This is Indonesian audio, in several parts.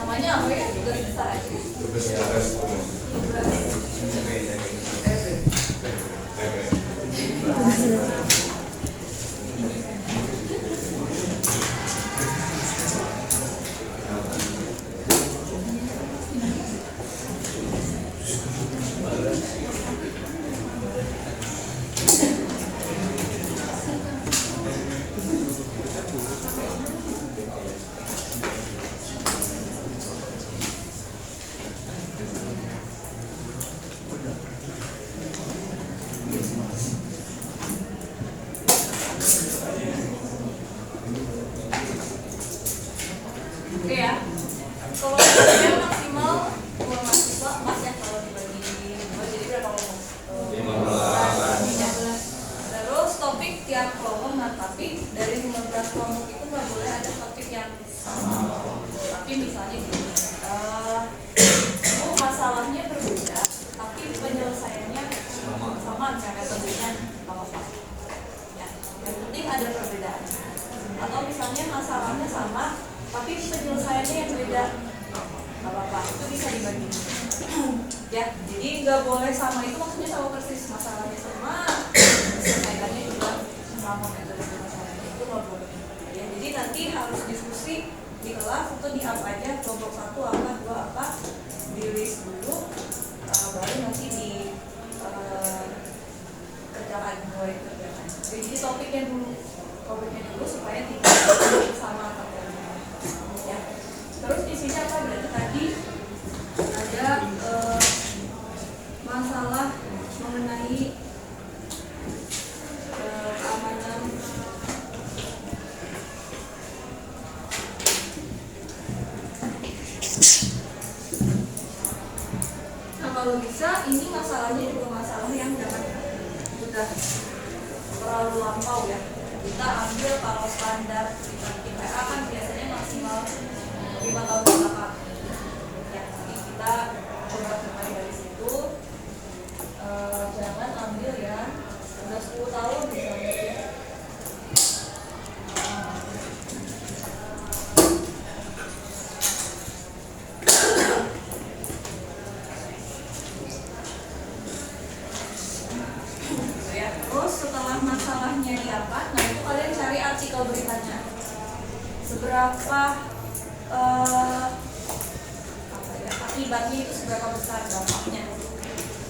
Namanya apa ya? Tugas besar. Oke ya, kalau misalnya maksimal 2 mahasiswa pas ya kalau dibagi jadi berapa kelompok? 15. Terus topik tiap kelompok, nah tapi dari 15 kelompok itu nggak boleh ada topik yang sama. Tapi misalnya gini, masalahnya berbeda, tapi penyelesaiannya sama misalnya tentunya apa-apa. Ya, yang penting ada perbedaan. Atau misalnya masalahnya sama tapi penyelesaiannya yang beda, nggak apa-apa, itu bisa dibagi. Ya, jadi nggak boleh sama, itu maksudnya sama persis, masalahnya sama, penyelesaiannya juga sama, metode penyelesaiannya itu nggak boleh. Ya, jadi nanti harus diskusi di kelas itu di apa aja, kelompok 1 apa, 2 apa, di list dulu, baru nanti di kerjakan, mulai kerjakan. Jadi topiknya dulu supaya tidak sama katanya. Ya. Terus isinya apa? Berarti tadi ada masalah mengenai keamanan nah kalau bisa ini masalahnya juga masalah yang jangan sudah terlalu lampau ya. Kita ambil kalau standar di PA kan biasanya maksimal 5 tahun ke belakang. Ya, jadi kita coba mulai dari situ. Jangan ambil yang sudah 10 tahun misalnya. Terus setelah masalahnya diangkat, nah itu kalian cari artikel beritanya. Seberapa akibatnya itu seberapa besar dampaknya.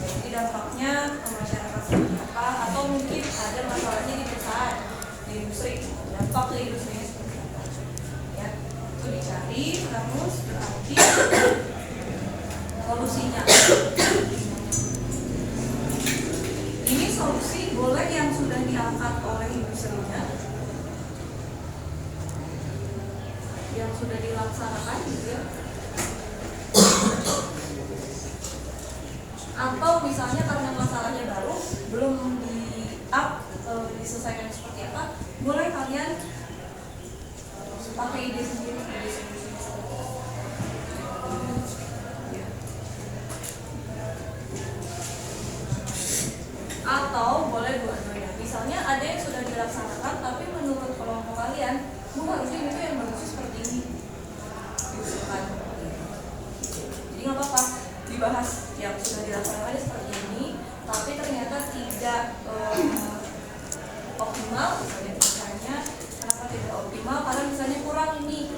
Jadi dampaknya ke masyarakat seperti apa, atau mungkin ada masalahnya di perusahaan, di industri, dampak ke industrinya seperti apa. Ya, itu dicari, terus berarti solusinya. Ini solusi boleh yang sudah diangkat oleh industrinya, yang sudah dilaksanakan gitu ya. Atau misalnya karena masalahnya baru, belum diselesaikan seperti apa, boleh kalian pakai ide sendiri, ide sendiri. Atau boleh dua-duanya. Misalnya ada yang sudah dilaksanakan, tapi menurut kelompok kalian, harusnya itu yang bagus seperti ini. Diusulkan. Jadi nggak apa-apa, dibahas yang sudah dilaksanakan seperti ini, tapi ternyata tidak optimal. Misalnya kenapa tidak optimal? Karena misalnya kurang ini,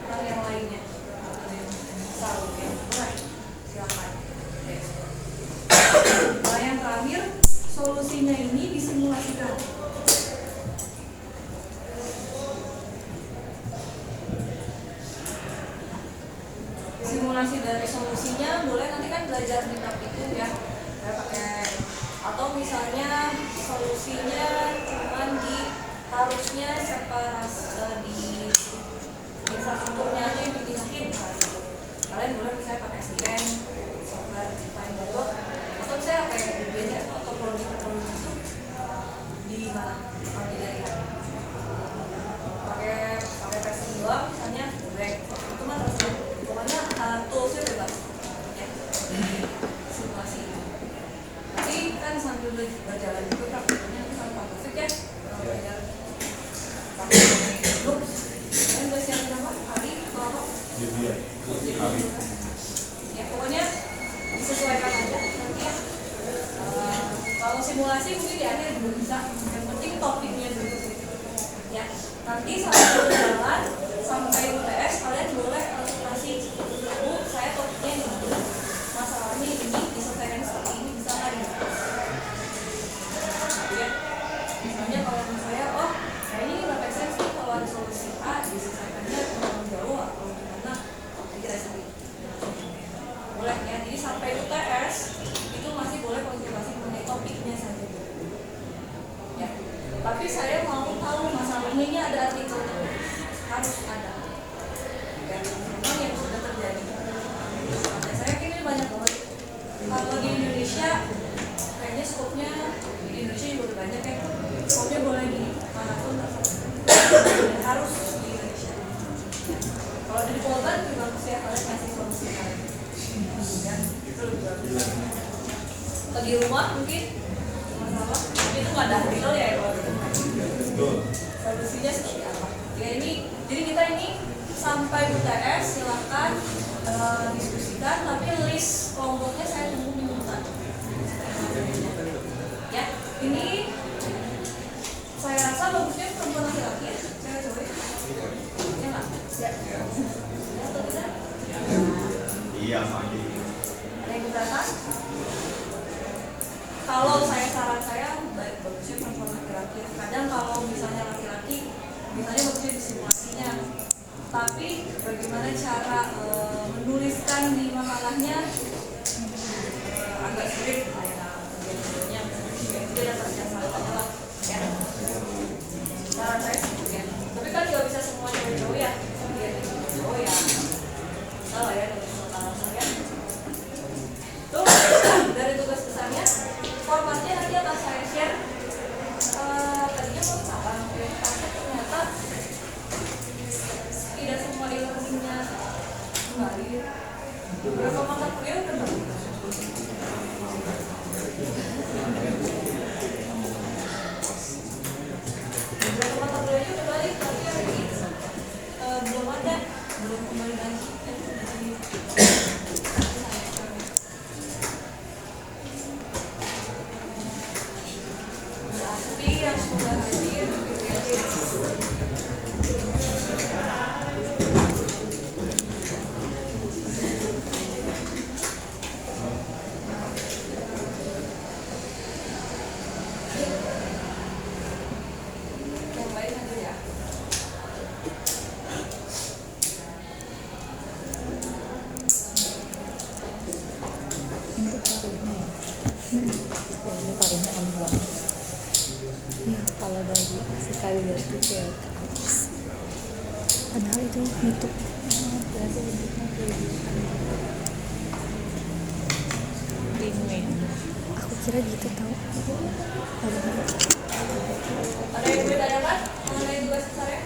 kurang yang lainnya. Misal, kurang. Silakan. solusinya ini disimulasikan. Simulasi dari solusinya boleh nanti kan belajar di tab itu ya, saya pakai, atau misalnya solusinya cuman di harusnya separasi di infrastrukturnya aja yang dipisahin, kalian boleh misalnya pakai SDN, software Finder, atau saya pakai BNF atau prodi itu di mana pemilihan pakai versi 2 misalnya back itu mah terserah, pokoknya toolsnya bebas ya, simulasi. Tapi kan sambil berjalan itu praktiknya sama Pak Taufik ya, belajar pakai loops. Kalian udah siapin apa? Hari atau apa? Ya pokoknya disesuaikan aja nanti ya. Kalau simulasi mungkin di akhir belum bisa, yang penting topiknya dulu ya. Nanti sampai berjalan sampai UTS kalian boleh kasih, Bu, saya topiknya ini, masalahnya ini diselesaikan seperti ini, bisa nggak ya? Misalnya kalau menurut saya, oh ini nggak make sense nih kalau ada solusi A diselesaikannya terlalu jauh atau gimana, kita sendiri boleh ya. Jadi sampai UTS itu masih boleh konsultasi mengenai topiknya saja ya. Tapi saya mau tahu masalah ini ada artikelnya, harus ada ya, memang yang sudah terjadi. Nah, saya yakin ini banyak banget. Kalau di Indonesia kayaknya skopnya di Indonesia juga udah banyak ya, skopnya boleh di manapun harus di Indonesia. Kalau di Polban juga pasti kalian kasih solusi kalian ya, itu lebih bagus. Atau di rumah mungkin masalah itu nggak ada artikel ya kalau gitu. Solusinya seperti apa ya ini. Jadi kita ini sampai UTS silakan diskusikan, tapi list kelompoknya saya tunggu minggu depan ya. Ini saya rasa bagusnya perempuan laki-laki ya, saya coba ya nggak ya atau tidak iya pagi ada yang keberatan. Kalau saran saya baik bagusnya perempuan laki-laki. Kadang kalau misalnya laki-laki misalnya bagusnya di simulasinya, tapi bagaimana cara menuliskan di makalahnya agak sulit kayak bagian-bagiannya tidak ada terjadi lah ya. Saran saya seperti ya. Tapi kan nggak bisa semua cowok ya, biar cowok ya salah ya dari saran saya. Tuh dari tugas besarnya formatnya nanti akan saya share. Tadinya mau apa? Tapi ternyata tidak semua e-learningnya kembali. Beberapa mata kuliah udah kembali. Beberapa mata kuliahnya udah balik, tapi yang ini belum ada, belum kembali lagi. Tapi yang sudah hadir yang baik hadir ya. Kalau dari sekali lihat itu ya ke atas, padahal itu nutup bingung. Aku kira gitu tahu. Ada yang ditanyakan mengenai tugas besarnya?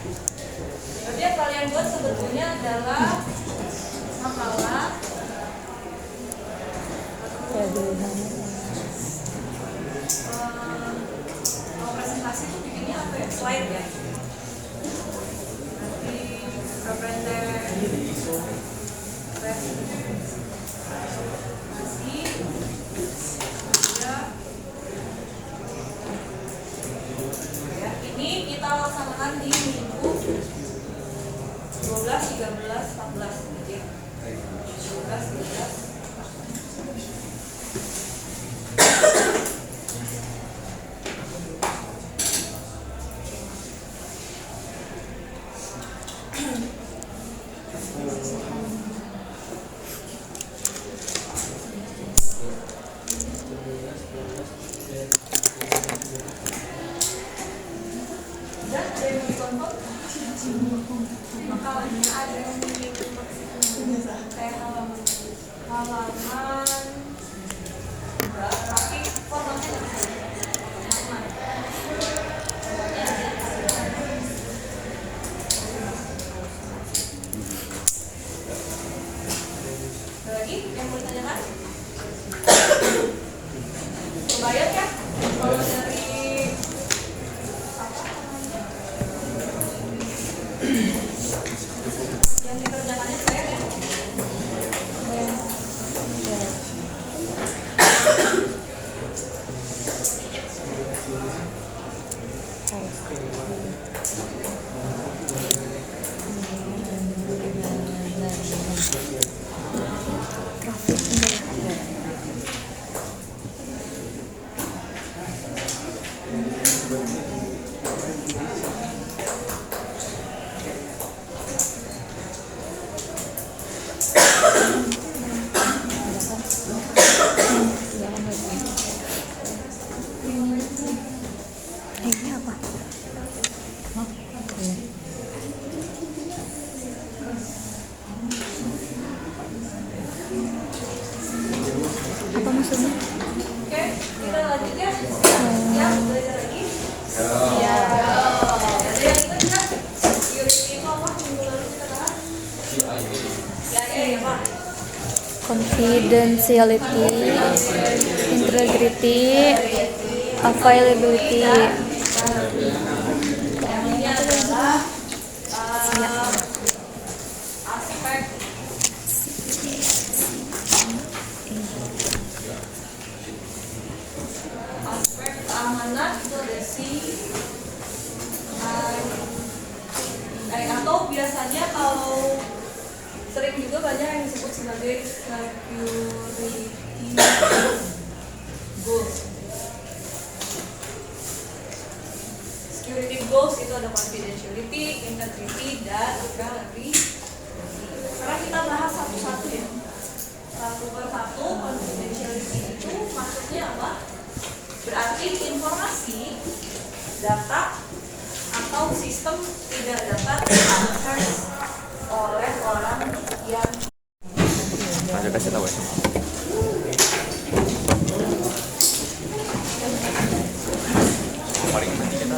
Berarti yang kalian buat sebetulnya adalah makalah Ya dulu kalau presentasi itu bikinnya apa ya? Slide ya? Nanti presentasi ya. Ini kita laksanakan di minggu 12, 13, 14 gitu ya. 12, 13, 14. Makalannya ada yang kayak halaman tapi formatnya ada lagi yang mau ditanyakan? Kebayang ya kalau dari apa namanya yang dikerjakannya kebayang ya? Ini apa? Hah? Iya. Apa maksudnya? Oke, kita lanjut ya. Ya, belajar lagi. Ya. Ada yang ikut nggak? Security itu apa? Minggu lalu kita bahas. Ya, Pak. Confidentiality, integrity, availability. Yang ini adalah aspek keamanan itu ada atau biasanya kalau sering juga banyak yang disebut sebagai security goals. Security goals itu ada confidentiality, integrity, dan availability. Sekarang kita bahas satu-satu ya. Satu per satu. Confidentiality itu maksudnya apa? Berarti informasi, data, atau sistem tidak dapat diakses oleh orang yang Ayo kasih tahu ya. Paling nanti kita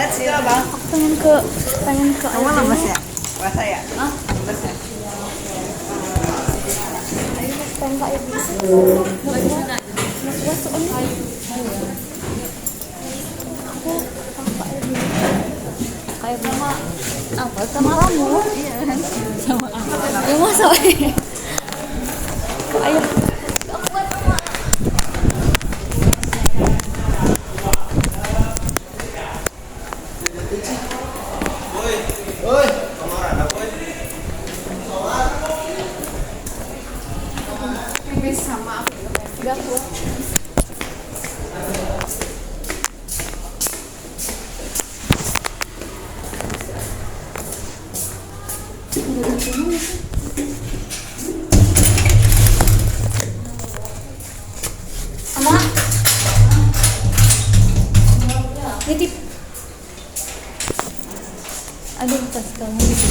Let's go, Bang. Pengen ke Kamu lemes ya? Puasa ya? Hah? Lemes ya? pengen ke air dulu. Masuk ini. Aku ke air dulu. Kayak sama apa? Sama kamu? Iya. Sama aku. Ya masa? Ke air. Gak kuat. Ama, nitip. Aduh, tas kamu gitu.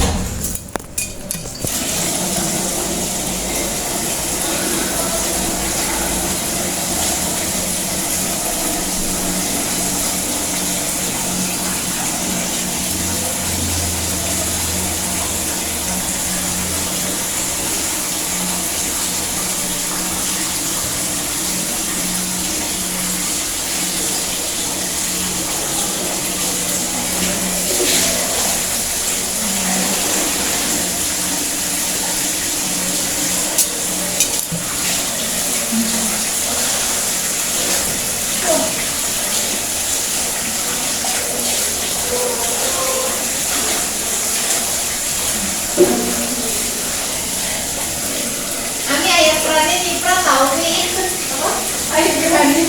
berani?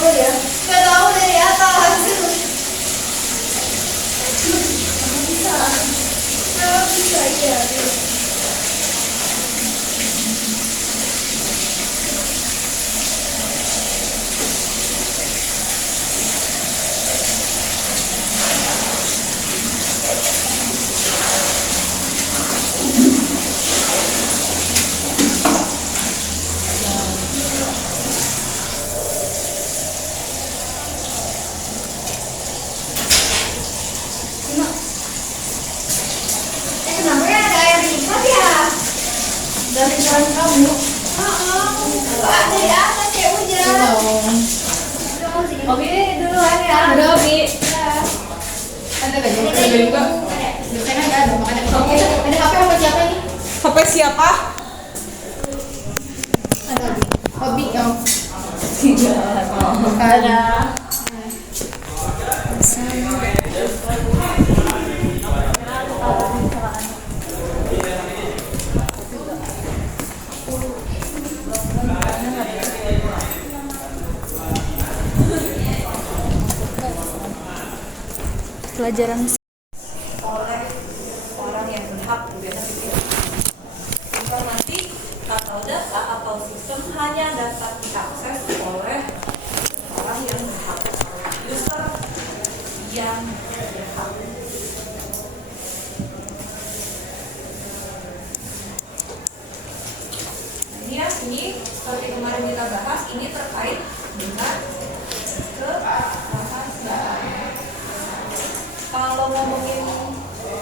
Oh ya, nggak tahu dari atas. Bisa, kalau bisa iya. Kenapa ya ada air lipat ya? Dari jalan kamu? Wah, dari atas kayak hujan. Obi duluan ya. Udah Obi. Ada gak jadi juga? Biasanya nggak ada, makanya oke. Ini HP sama siapa ini? HP siapa? Ada Obi. Obi yang Ada. Pelajaran Oleh orang yang berhak kemudian informasi atau data atau sistem hanya dapat diakses oleh orang yang berhak, user yang berhak. Ini ya, ini seperti kemarin kita bahas, ini terkait dengan kerahasiaan. Kalau ngomongin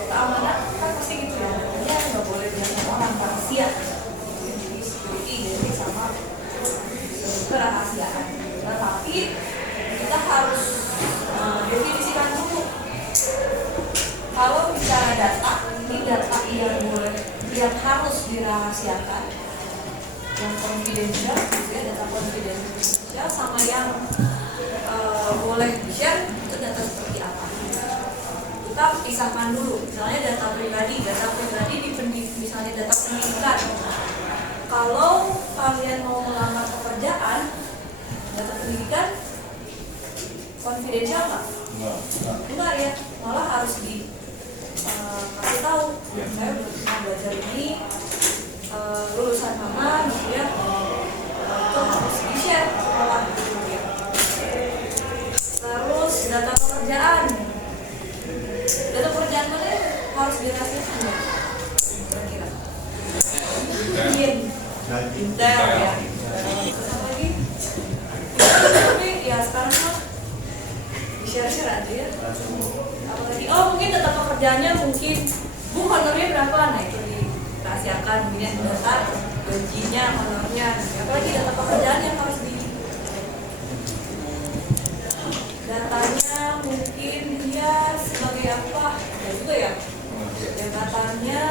keamanan kan pasti gitu ya, namanya nggak boleh bilang orang rahasia. Jadi security jadi sama kerahasiaan. Nah, tapi kita harus definisikan dulu. Kalau bicara data, ini data yang boleh, yang harus dirahasiakan, yang confidential, gitu ya, data confidential, sama yang boleh di-share, itu data seperti apa? Kita pisahkan dulu. Misalnya data pribadi misalnya data pendidikan. Kalau kalian mau melamar pekerjaan, data pendidikan confidential nggak? Enggak ya, malah harus kasih tahu. Saya udah pernah belajar ini, lulusan mana, gitu ya. Itu harus di-share ke sekolah, gitu ya. Terus data pekerjaan mana yang harus dirahasiakan ya? Kira-kira Intel ya. Terus apa lagi? Tapi ya sekarang mah di-share aja ya. Apalagi, oh mungkin data pekerjaannya mungkin Bu honornya berapa, nah itu dirahasiakan, kemudian data gajinya, honornya. Apalagi data pekerjaan yang harus datanya mungkin dia sebagai apa ya juga ya, jabatannya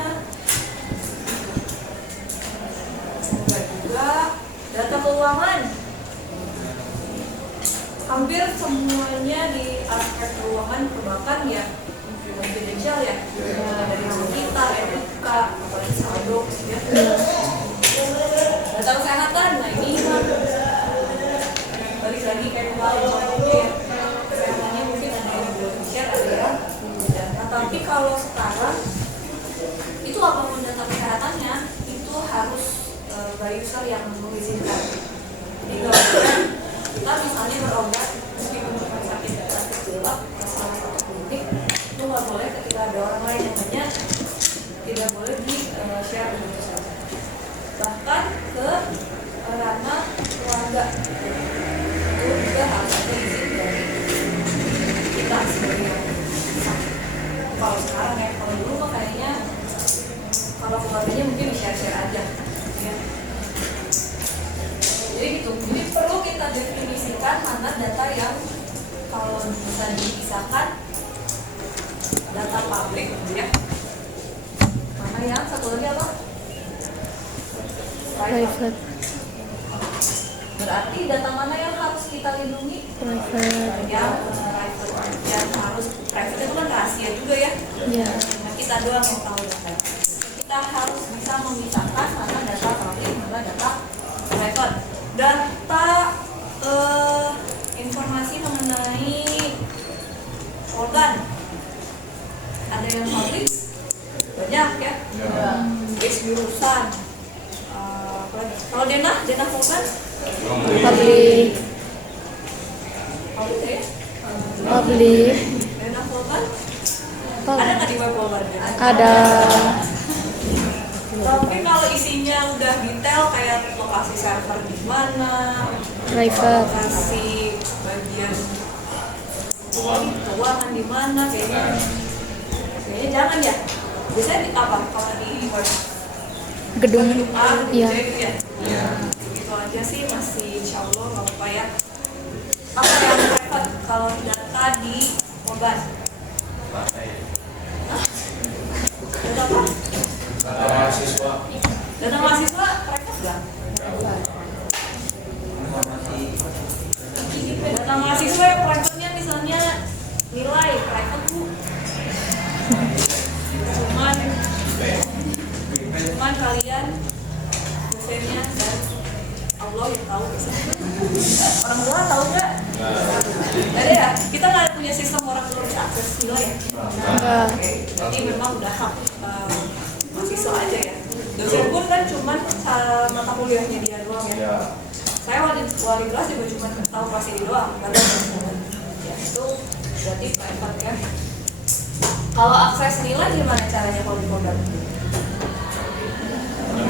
juga data keuangan, hampir semuanya di aspek keuangan perbankan ya confidential ya, dari kita RPK apalagi saldo ya. Data kesehatan, nah ini balik lagi kayak kemarin contohnya ya, kesehatannya mungkin ada yang belum di-share, ada yang tidak. Nah tapi kalau sekarang itu apapun data kesehatannya itu harus by user yang mengizinkan. Jadi kalau kita misalnya berobat meskipun cuma sakit gelap ke salah satu klinik, itu nggak boleh ketika ada orang lain yang nanya, tidak boleh di-share begitu saja. Bahkan ke ranah keluarga itu juga harus ada izin dari kita sebagai yang sakit. Kalau sekarang ya, kalau dulu mah kayaknya kalau keluarganya mungkin share-share aja ya. Jadi gitu, jadi perlu kita definisikan mana data yang kalau bisa dipisahkan data publik ya, mana yang satu lagi apa? private. Berarti data mana yang harus kita lindungi? Private. Yang harus private itu kan rahasia juga ya. Ya. Nah, kita doang yang tahu data. Kita harus bisa memisahkan mana data publik, mana data private. Data polban. Ada yang publik banyak ya. Case jurusan. Kalau denah polban Public. publik ya. Public. Denah polban ada nggak di web polban? Ada. Tapi kalau isinya udah detail kayak lokasi server di mana, Private. lokasi bagian keuangan di mana, kayaknya jangan ya. Biasanya di apa? Kalau di web Gedung. Iya. gitu ya. Gitu aja sih masih insya Allah nggak apa-apa ya. Apa yang private kalau data di Moban? Data apa? Data mahasiswa private nggak? Data mahasiswa yang private-nya misalnya nilai private bu. Cuman kalian dosennya dan Allah yang tahu bisa. Orang tua tahu nggak? Nggak ada ya. Kita nggak punya sistem orang tua bisa akses nilai ya. Enggak. Jadi memang udah hak mahasiswa aja ya. Dosen pun kan cuman mata kuliahnya dia doang ya. Saya wali kelas juga cuma tahu kelas ini doang, nggak ada dosen. Ya itu berarti private ya. Kalau akses nilai gimana caranya kalau di program?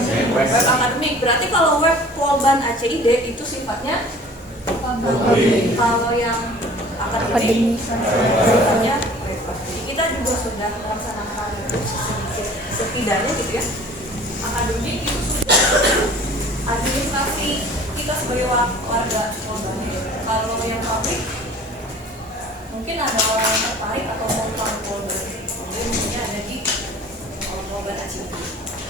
Web akademik. Berarti kalau web Polban ACID itu sifatnya publik. Kalau yang akademik sifatnya private. Jadi kita juga sudah melaksanakan sedikit setidaknya gitu ya. Akademik itu sudah administrasi kita sebagai warga Polban. Kalau yang publik mungkin ada orang yang tertarik atau mau tahu Polban. Jadi mungkin ada di Polban ACID.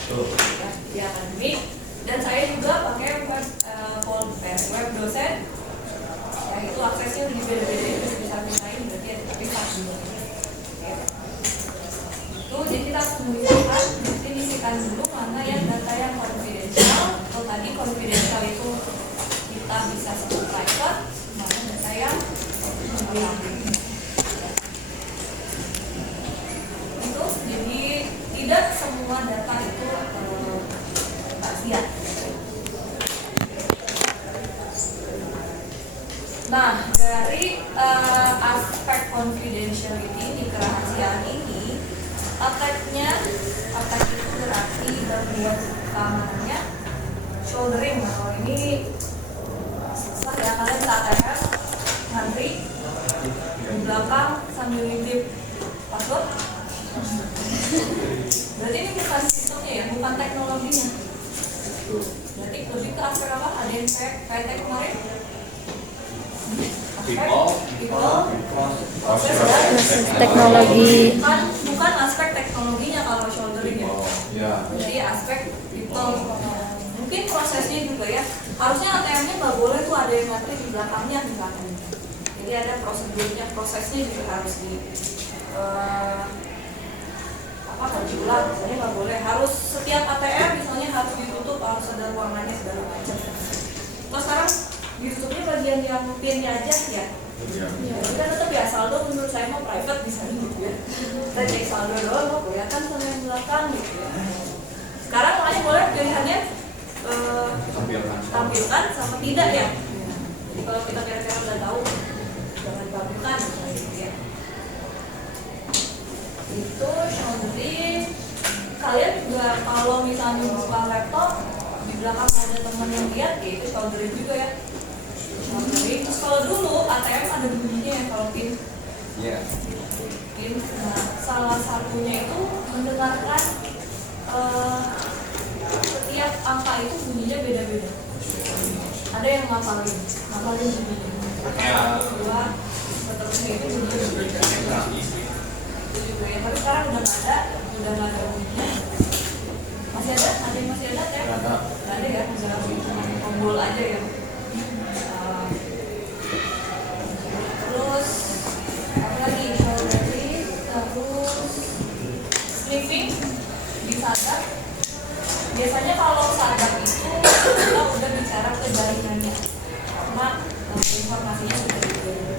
Ya, di akademik. Dan saya juga pakai web dosen. Ya itu aksesnya lebih beda-beda, itu bisa pisahin berarti ada privasi. Ya. Itu jadi kita harus definisikan dulu mana yang data yang confidential. Kalau tadi confidential itu kita bisa sebut private, mana data yang public. Itu jadi tidak semua data itu rahasia. Nah, dari aspek confidentiality di kerahasiaan ini, attack itu berarti bagian keamanannya shouldering. Kalau ini susah ya, kalian saat ATM ngantri di belakang sambil ngintip password. Berarti ini bukan sistemnya ya, bukan teknologinya. Berarti lebih ke aspek apa? Ada yang saya kayak kemarin. Proses Teknologi. bukan aspek teknologinya kalau shouldering ya. Jadi aspek people. Mungkin prosesnya juga ya. Harusnya ATM-nya nggak boleh tuh ada yang ngantri di belakangnya misalnya. Jadi ada prosedurnya, prosesnya juga harus di kalau diulang misalnya nggak boleh. Harus setiap ATM misalnya harus ditutup, harus ada ruangannya segala macam. Terus sekarang ditutupnya bagian yang pinnya aja ya. Kita tetap ya saldo menurut saya mau private misalnya gitu ya. Kita cek saldo doang, mau kelihatan sama yang belakang gitu ya. Sekarang makanya boleh pilihannya tampilkan sama tidak ya. Jadi kalau kita kira-kira udah tahu jangan tampilkan gitu ya. Itu shouldering. Kalian juga kalau misalnya buka laptop di belakang ada teman yang lihat ya itu shouldering juga ya. Shouldering. Terus kalau dulu ATM ada bunyinya ya kalau pin. Iya. Pin. Nah, salah satunya itu mendengarkan setiap angka itu bunyinya beda-beda. Ada yang ngapalin bunyinya. Dua, seterusnya itu bunyinya beda. Itu juga ya. Tapi sekarang udah nggak ada bunyinya. Masih ada? Ada yang masih ada ya? Nggak ada ya. Udah tombol aja ya. Terus apa lagi? Terus sniffing di sadap. Biasanya kalau sadap itu kita udah bicara ke jaringannya, karena informasinya sudah diberi.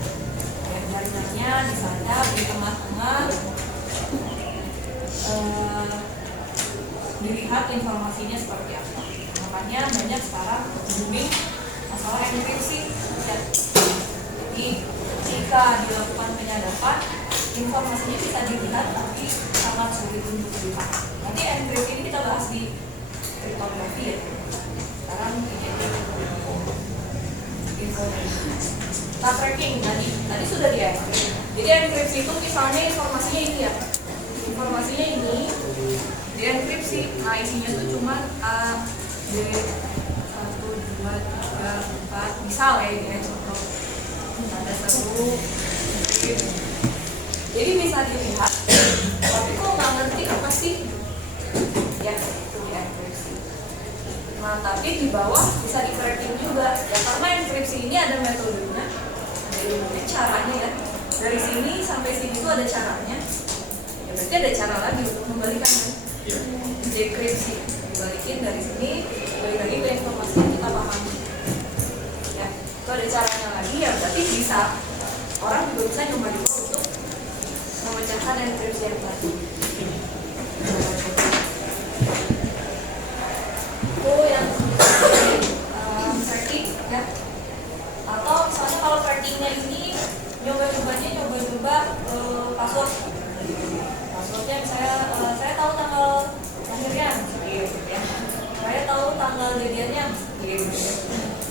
Ya, jaringannya, misalnya di tengah-tengah dilihat informasinya seperti apa. Makanya banyak sekarang booming masalah enkripsi. Ya. Jadi jika dilakukan penyadapan, informasinya bisa dilihat tapi sangat sulit untuk dilihat. Nanti enkripsi ini kita bahas di kriptografi ya. Sekarang ini info. Nah, tracking tadi sudah di enkripsi. Jadi enkripsi itu misalnya informasinya ini ya. Informasinya ini di enkripsi. Nah, isinya tuh cuma A, B, 1, 2, 3, 4. Misal ya ini ya contoh. Ada 1. Jadi bisa dilihat. Tapi kok nggak ngerti apa sih? Ya, itu di enkripsi. Nah, tapi di bawah bisa di tracking juga. Ya, karena enkripsi ini ada metodenya. Ada caranya ya. Dari sini sampai sini tuh ada caranya. Ya, berarti ada cara lagi untuk membalikan kan? Dekripsi dibalikin dari sini, balik lagi ke informasi yang kita pahami. Ya, itu ada caranya lagi ya. Berarti bisa orang juga bisa nyoba juga untuk memecahkan enkripsi yang tadi. Itu yang tracking ya. Atau misalnya kalau trackingnya ini nyoba password. Passwordnya saya tahu tanggal lahirnya, gitu ya. Saya tahu tanggal jadiannya, gitu.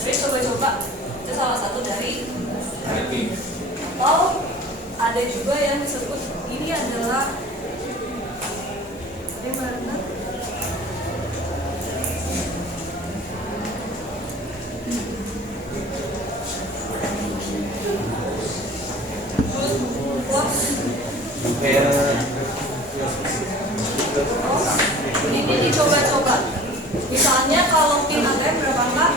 Jadi coba-coba itu salah satu dari tracking. Atau ada juga yang disebut ini adalah benar-benar ini dicoba-coba. Misalnya kalau pin ATM berapa angka?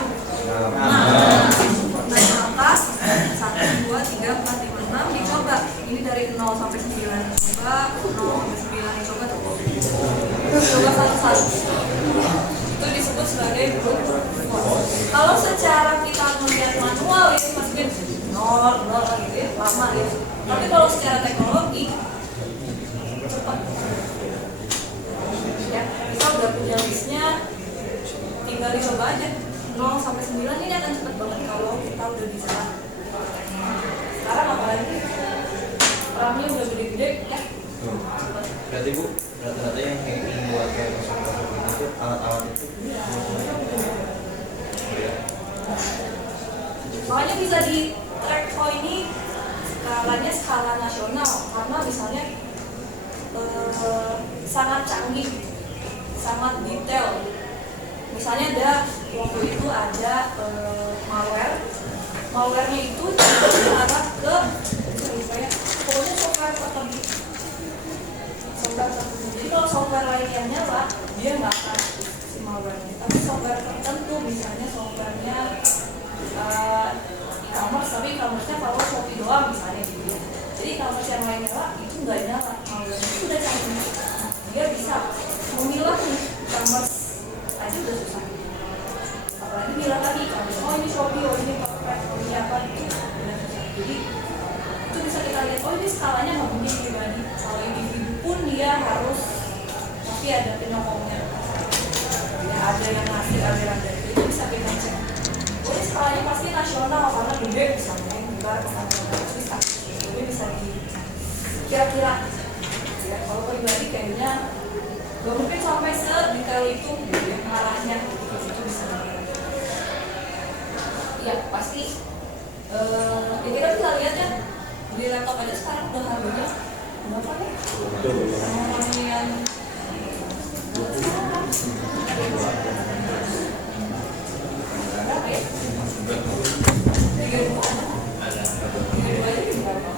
Nah, angka 1, 2, 3, 4, 5, 6 dicoba. Ini dari 0 sampai 9 coba, 0 sampai 9 dicoba tuh. Coba satu-satu. Itu disebut sebagai brute force. Kalau secara kita melihat manual ini masukin 0 gitu ya, lama ya. Tapi kalau secara teknologi cepat. Ya, kita udah punya listnya, tinggal dicoba aja 0 sampai 9 ini akan cepat banget kalau kita udah bisa. Sekarang apalagi RAM-nya udah gede-gede ya. Berarti Bu, rata-rata yang hacking buat kayak masuk itu alat-alat itu makanya bisa di track. Oh ini skalanya skala nasional karena misalnya sangat canggih, sangat detail. Misalnya ada waktu itu ada malwarenya itu diarah ke pokoknya software tertentu. Jadi kalau software lain yang nyala dia nggak akan si malwarenya, tapi software tertentu misalnya softwarenya e-commerce, tapi e-commerce-nya kalau Shopee doang misalnya gitu ya. Jadi e-commerce yang lain nyala itu nggak nyala, malwarenya itu udah canggih. Dia bisa memilah e-commerce aja udah susah. Apalagi bilang lagi kan, oh ini Shopee, oh ini Tokped, oh ini apa itu. Jadi itu bisa kita lihat, oh ini skalanya nggak mungkin pribadi. Kalau individu pun dia harus tapi ada penyokongnya. Ya ada yang ngasih aliran dari itu bisa kita cek. Oh ini skalanya pasti nasional karena gede misalnya, juga bisa. Jadi bisa di kira-kira. Ya kalau pribadi kayaknya gak mungkin sampai sedetail itu ya, arahnya itu bisa ya pasti ya kita bisa lihat ya di laptop aja sekarang udah harganya berapa nih? Yang berapa ya? 3.000 aja berapa?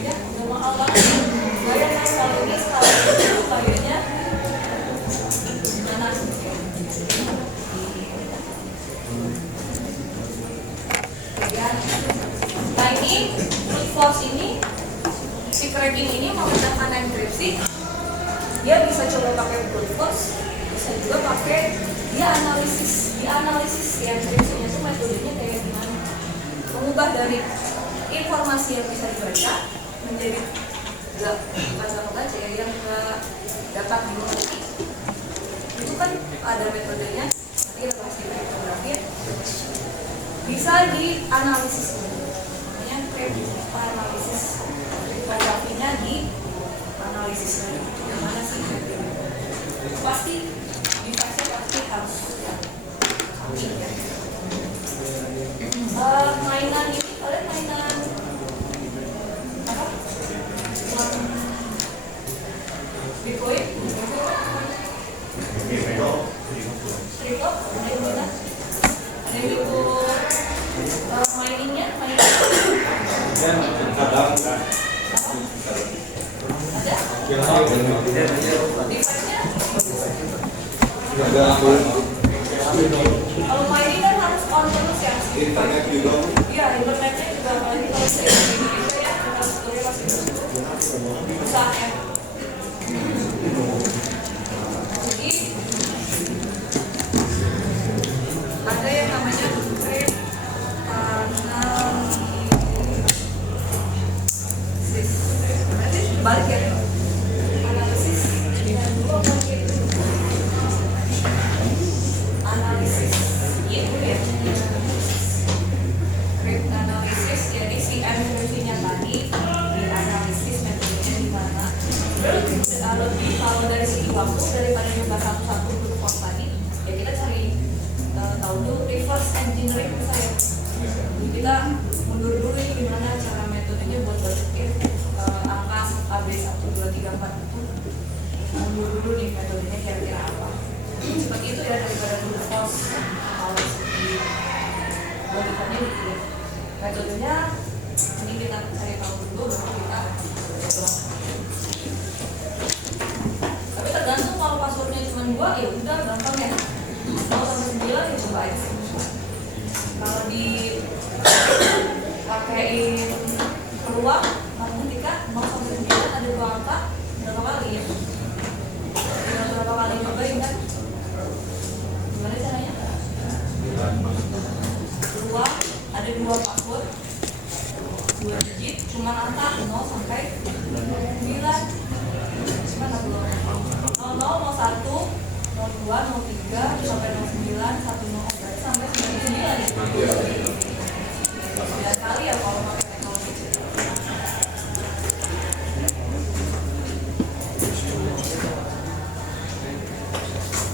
Ya udah mahal banget. Bayangkan kalau ini sekali itu kayaknya gimana? Ya. Nah ini brute force ini, si cracking ini memecahkan enkripsi. Dia bisa coba pakai brute force, bisa juga pakai dia analisis si enkripsinya itu metodenya kayak gimana? Mengubah dari informasi yang bisa dibaca menjadi nggak baca ya, yang nggak dapat dimengerti. Itu kan ada metodenya, nanti kita bahas di kriptografi, bisa dianalisis, namanya kriptoanalisis. Kriptografinya di analisis lagi, yang mana sih pasti device-nya pasti harus ya, mainan ini, kalian mainan apa? Bitcoin? Triko? Ada yang mana? Ada yang ikut maininnya? Ada? Device-nya? Kalau mainin kan harus on terus ya. Internet juga. Iya, internetnya juga apalagi kalau saya di Indonesia ya, kita sebetulnya masih susah ya. Jadi ada yang namanya kriptoanalisis. Berarti balik ya. Analisis dan dua analisis. Iya dulu ya. Kriptoanalisis, jadi si M-nya tadi dianalisis metodenya di mana. Lebih kalau dari segi waktu daripada nyoba satu-satu huruf kos tadi, ya kita cari tahu dulu reverse engineering misalnya. Jadi kita mundur dulu ini gimana cara metodenya buat balikin angka AB 1, 2, 3, 4 itu. Mundur dulu nih metodenya kira-kira apa. Seperti itu ya, daripada huruf kos kalau segi logikanya gitu ya. Metodenya ini kita cari tahu dulu baru kita coba. Tapi tergantung, kalau passwordnya cuma 2 ya udah gampang ya. 0 sampai 9 ya coba aja. Kalau di pakein peluang, ketika 0 sampai 9 ada 2 angka, berapa kali ya? Berapa kali nyobain kan? Gimana caranya? Peluang ada 2 password, 2 digit, cuma angka 0 sampai 9. Gimana belum? 00, 01, 02, 03, sampai 09, 10, sampai 99 ya? 9 kali ya kalau pakai teknologi.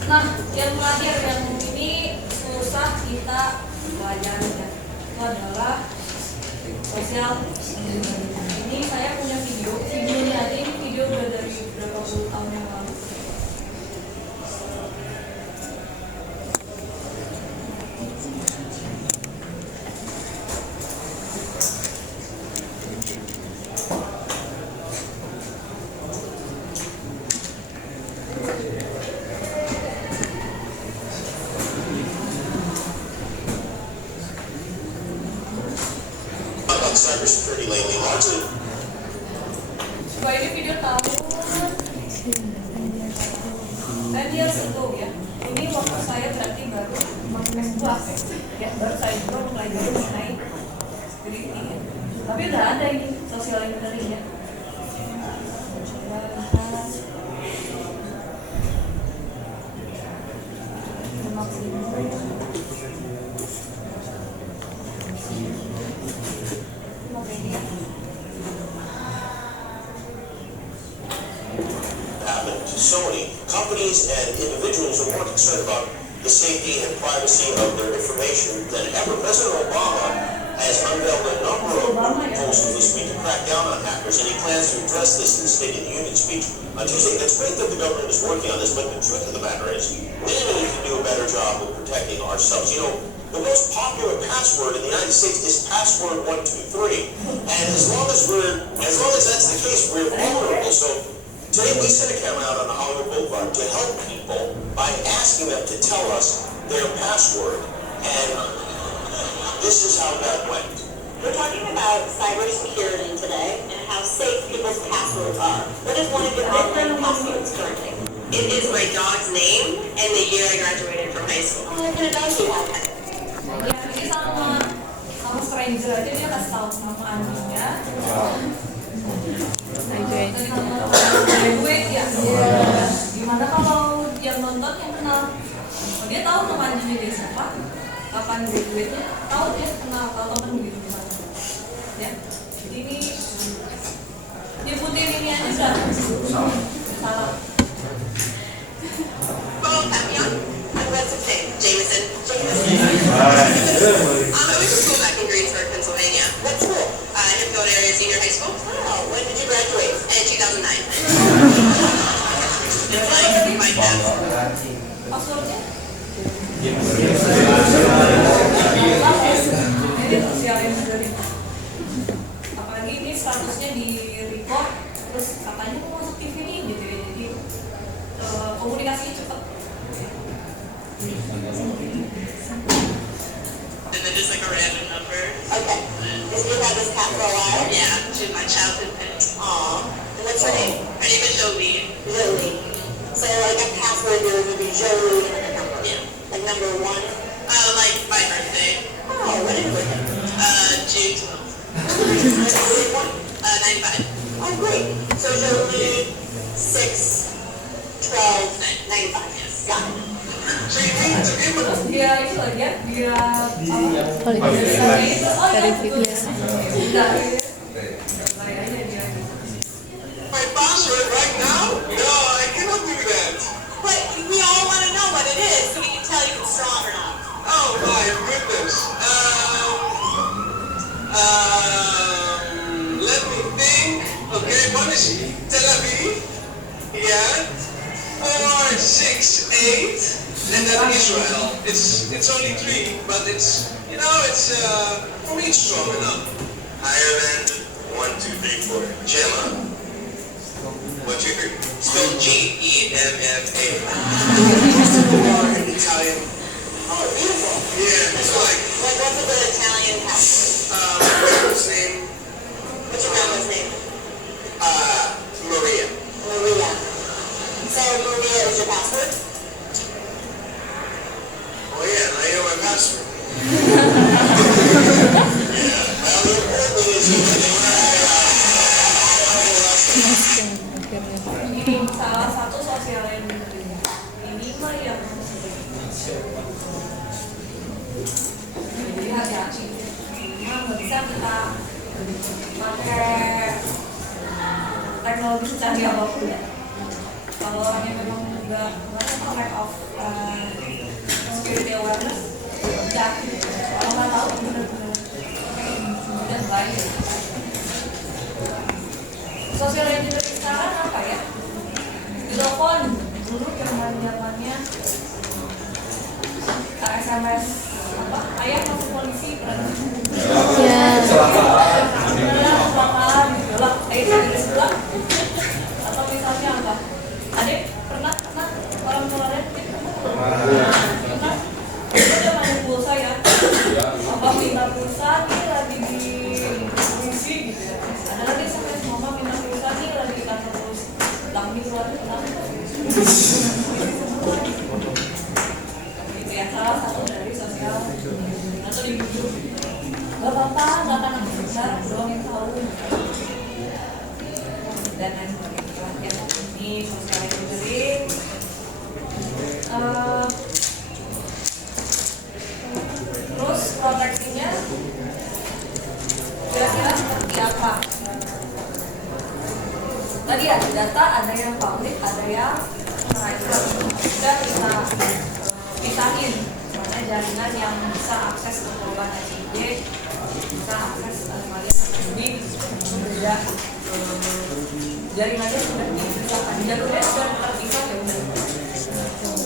Nah, yang terakhir yang ini susah kita pelajari ya, itu adalah sosial. Ini saya punya videonya aja, ini video udah dari berapa puluh tahun yang lalu. Cybersecurity lately, largely. Wah, ini video tahun 10 years ago ya. Ini waktu saya berarti baru S2 ya, baru saya juga mempelajari mengenai security ya. Tapi udah ada ini social engineering ya. Coba lihat. So many companies and individuals are more concerned about the safety and privacy of their information than ever. President Obama has unveiled a number of proposals this week to crack down on hackers, and he plans to address this in the State of the Union speech on Tuesday. It's great that the government is working on this, but the truth of the matter is, we need to do a better job of protecting ourselves. You know, the most popular password in the United States is password 123, and as long as that's the case, we're vulnerable. So today we sent a camera out on the Hollywood Boulevard to help people by asking them to tell us their password, and this is how that went. We're talking about cybersecurity today and how safe people's passwords are. What is one of your online passwords currently? It is my dog's name and the year I graduated from high school. What kind of dog do you have? Ya, ini sama Ranger aja dia kasih tahu nama anjingnya. Graduate ya. Gimana kalau yang nonton yang kenal? Dia tahu nama anjingnya dia siapa, kapan graduate-nya, tahu dia kenal atau temen gitu misalnya. Ya, ini nyebutin ini aja udah salah. Hello, Papillon. I'm glad to say, Jameson. I went to school back in Greensburg, Pennsylvania. What school? Hempfield Area Senior High School. Wow, when did you graduate? In 2009. It's like my dad's. Passwordnya? Ini sosial engineering. Apalagi ini statusnya di record, terus katanya mau masuk TV nih gitu ya. Jadi komunikasinya cepat. And then just like a random number. Okay. Does you have this cat for a while? Yeah, she's my childhood pet. Aw. And what's her name? Her name is Jolie. Jolie. So like a password here would be Jolie and then a number. Yeah. Like number 1? Like my birthday. Oh, when is your birthday? June 12th. 95. Oh, great. So Jolie, 6, 12, 95. Yes. Got it. So you read the name of Dia itu loh dia My password right now? No, I cannot do that. But we all want to know what it is so we can tell you if it's strong or not. Oh my goodness. Let me think. Okay, one is Tel Aviv. Yeah. 4, 6, 8. And then Israel. It's only 3, but it's for me it's strong enough. Ireland. 1, 2, 3, 4. Gemma. 1, 2, 3. Spelled Gemma. Italian. Oh, beautiful. Yeah, it's like Like, what's a good Italian password? my grandma's name. What's your grandma's name? Maria. Maria. So, Maria is your password? Oh yeah, now you know my password. Well, the important thing is ini salah satu sosial engineering. Ini mah yang jadi hati-hati. Memang nggak bisa kita pakai teknologi secanggih apapun ya. Kalau orangnya memang nggak lack of security awareness, ya kalau nggak tahu benar-benar dan baik. Sosial engineering sekarang apa ya? Telepon dulu zamannya SMS apa? Ayah masuk polisi pernah? Ya. Kecelakaan gitu lah. Dari sebelah. Atau misalnya apa? Adik pernah orang tua ada? Pernah? Itu dia main pulsa ya. Apa minta pulsa nih lagi di polisi gitu ya. Ada lagi sampai mama minta pulsa nih lagi di kantor polisi. Lami keluar gitu ya, salah satu dari sosial atau di grup. Gak apa-apa, gak akan aku besar, doang yang tahu. Dan lain sebagainya. Ya, ini sosial engineering. Terus proteksinya kira-kira seperti apa? Tadi ada data, ada yang publik, ada yang private. Juga kita pisahin mana jaringan yang bisa akses ke korban HIJ, bisa akses kalian ini itu beda. Jaringannya sudah dipisahkan, jalurnya sudah terpisah ya udah.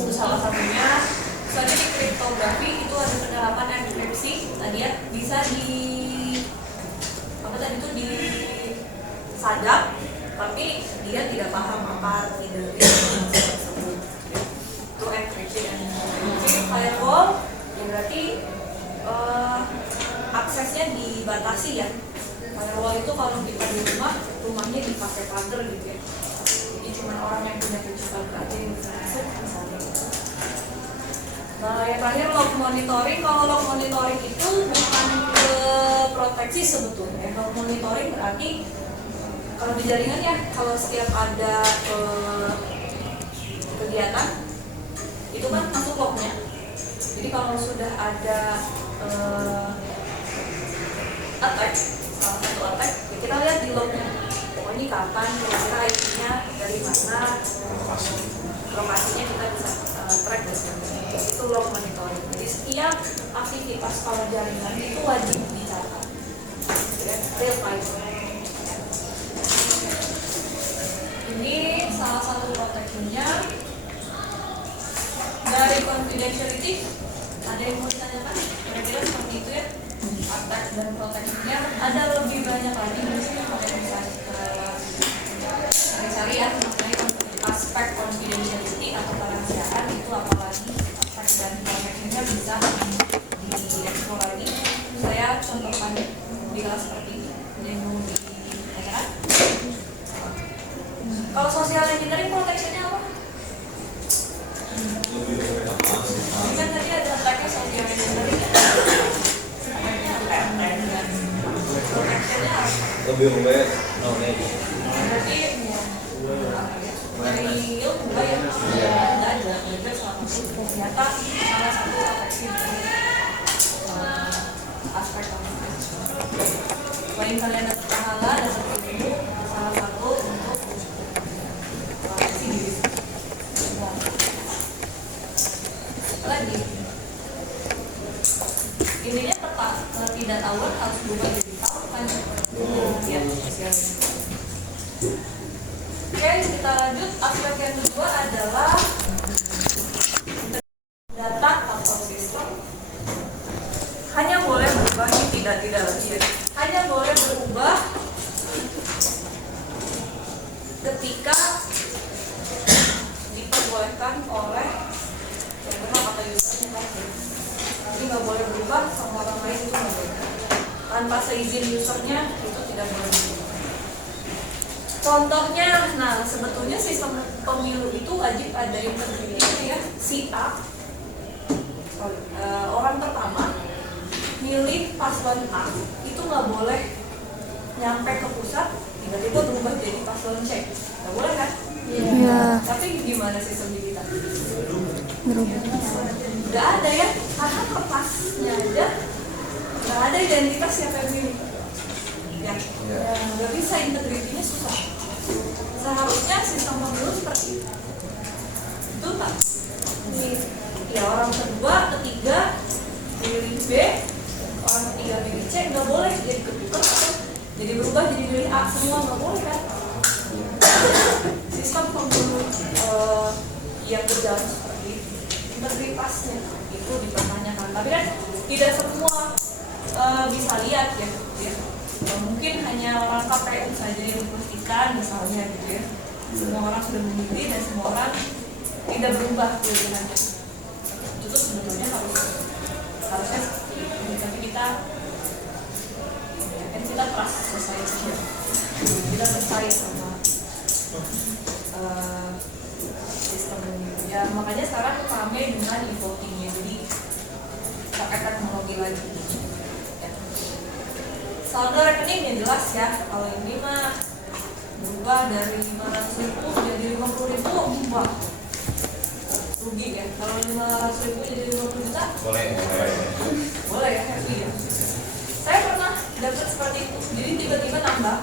Itu salah satunya. Tadi di kriptografi itu ada penerapan enkripsi, tadi ya bisa di apa tadi itu disajak, tapi dia tidak paham apa arti dari tersebut. Itu enkripsi dan firewall ya berarti aksesnya dibatasi ya. Firewall itu kalau kita di rumahnya dipakai pagar gitu ya. Jadi cuma orang yang punya kecuali aja yang bisa masuk misalnya. Nah yang terakhir log monitoring. Kalau log monitoring itu bukan ke proteksi sebetulnya. Kalau monitoring berarti kalau di jaringan ya, kalau setiap ada kegiatan itu kan masuk lognya. Jadi kalau sudah ada attack, salah satu attack, ya kita lihat di lognya. Oh ini kapan, kira-kira IP-nya dari mana, lokasinya kita bisa track dan sebagainya. Itu log monitoring. Jadi setiap aktivitas kalau jaringan itu wajib dicatat. Real time. Ini salah satu protectionnya. Dari confidentiality, ada yang mau ditanyakan? Kira-kira seperti itu ya. Attack dan protectionnya ada lebih banyak lagi. Mungkin kalian bisa cari ya mengenai aspek confidentiality atau kerahasiaan itu apalagi aspek dan protectionnya bisa dieksplor lagi. Saya contohkan di kelas seperti ini. Jadi mau ditanyakan? Kalau social engineering protectionnya apa? Kan tadi ada attack-nya social engineering. Protectionnya apa? Lebih aware knowledge. Berarti dari ilmu enggak ya? Enggak ada belajar selama itu. Ternyata salah satu proteksi aspek selain kalian dapat pahala, dapat ilmu, salah satu untuk proteksi diri. Lagi ininya ketidaktahuan harus berubah jadi tahu kan? Ya, sosial. Oke, kita lanjut. Aspek yang kedua adalah data atau sistem hanya boleh berubah, tidak lagi ya. Hanya boleh berubah ketika diperbolehkan oleh penggunaan atau usernya kan. Jadi nggak boleh berubah sama orang lain itu nggak boleh. Tanpa seizin usernya itu tidak boleh berubah. Contohnya, nah sebetulnya sistem pemilu itu wajib ada integritasnya ya. Si A, orang pertama milih paslon A itu nggak boleh nyampe ke pusat tiba-tiba berubah jadi paslon C, nggak boleh kan? Iya. Tapi gimana sistem di kita? Berubah. Nggak ada ya, karena kertasnya aja nggak ada identitas siapa yang milih. Ya, nggak bisa, integritinya susah. Seharusnya sistem pemilu seperti itu. Betul tak? Ya orang kedua, ketiga milih B, orang ketiga milih C, nggak boleh jadi ketukar atau jadi berubah jadi milih A, semua nggak boleh kan? Sistem pemilu yang berjalan seperti itu, integritasnya itu dipertanyakan. Tapi kan tidak semua bisa lihat ya. Mungkin hanya orang KPU saja yang memastikan misalnya gitu ya. Semua orang sudah memilih dan semua orang tidak berubah pilihannya. Itu sebetulnya harusnya tapi kita kan kita trust society, kita percaya sama sistem ini. Ya makanya sekarang ramai dengan e-votingnya, jadi pakai teknologi lagi. Saldo rekening yang jelas ya, kalau ini mah berubah dari 500.000 jadi 50.000, wah rugi ya. Kalau 500.000 jadi 50 juta boleh ya, happy ya. Saya pernah dapat seperti itu, jadi tiba-tiba nambah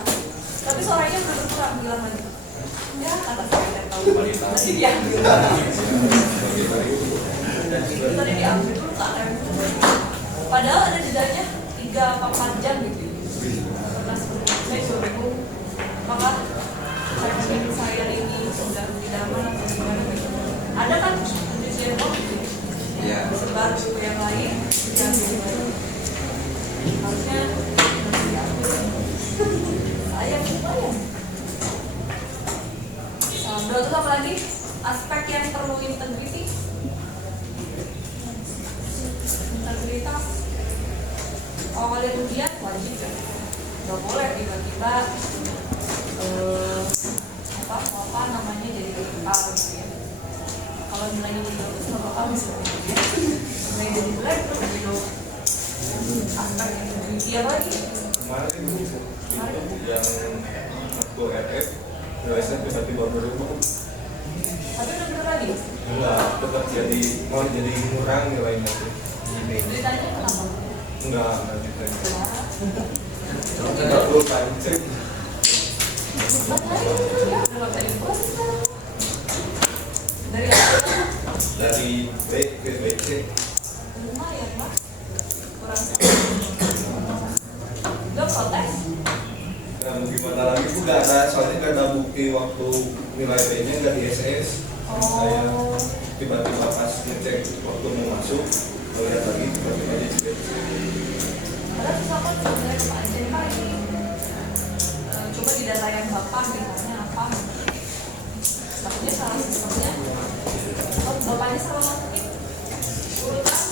tapi sorenya berkurang, bilang lagi ya kata saya tidak tahu tadi diambil tadi diambil dulu tak padahal ada jedanya 3-4 jam gitu. Saya suruh maka saya ini sudah tidak aman atau gimana gitu. Ada kan pencucian uang gitu ya, sebar ke yang lain yang harusnya saya lumayan. Terus apa lagi aspek yang perlu integritas awalnya ujian wajib ya, nggak boleh tiba-tiba apa namanya jadi A gitu ya. Kalau nilainya jadi bagus nggak bakal bisa ya. Nilai jadi jelek terus jadi aspek integrity apa lagi? Kemarin itu yang aku RF nilainya tiba-tiba berubah. Tapi udah bener lagi? Enggak, tetap jadi mau jadi kurang nilainya tuh. Ceritanya kenapa? Enggak ditanya. Enggak perlu time check. Ya, udah gak bisa dibuat dari apa? Dari B ke BC. Lumayan lah, kurang udah protes? Nah, mau gimana lagi tuh nggak ada, soalnya nggak ada bukti waktu nilai B-nya nggak di SS. Saya tiba-tiba pas ngecek waktu mau masuk, lihat lagi tiba-tiba di BC. Padahal susah kan sebenarnya Pak Anjen Pak ini coba di data yang Bapak misalnya apa? Takutnya salah sistemnya. Oh, Bapaknya salah masukin urutan.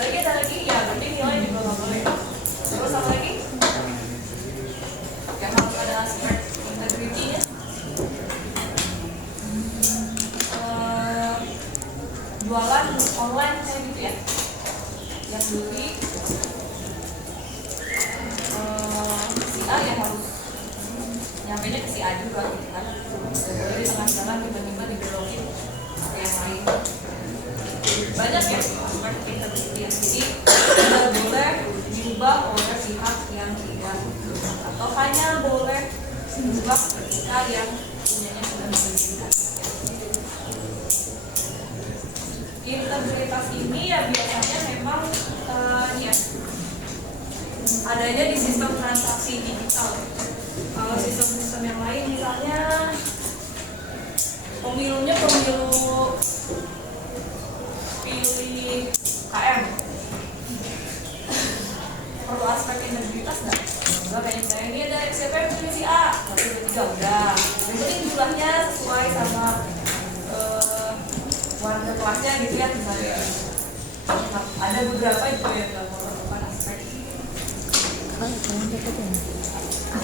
Ada lagi, ya berarti nilai juga nggak boleh. Terus apa lagi? Yang harus ada aspek integrity-nya. Jualan online kayak gitu ya, yang beli si A yang harus nyampainya ke si A juga gitu kan. Jadi di tengah jalan tiba-tiba dibelokin ke yang lain. Banyak ya aspek integrity. Jadi tidak boleh diubah oleh pihak yang tidak, atau hanya boleh diubah ketika yang punyanya sudah mengizinkan. Integritas ini ya biasanya memang ya adanya di sistem transaksi digital. Kalau sistem-sistem yang lain misalnya pemilunya pemilu pilih KM, perlu aspek integritas nggak? Enggak, kayak misalnya ini ada siapa yang pilih si A, tapi udah. Yang penting jumlahnya sesuai sama warga kelasnya gitu ya misalnya. Ada beberapa itu yang nggak memerlukan aspek.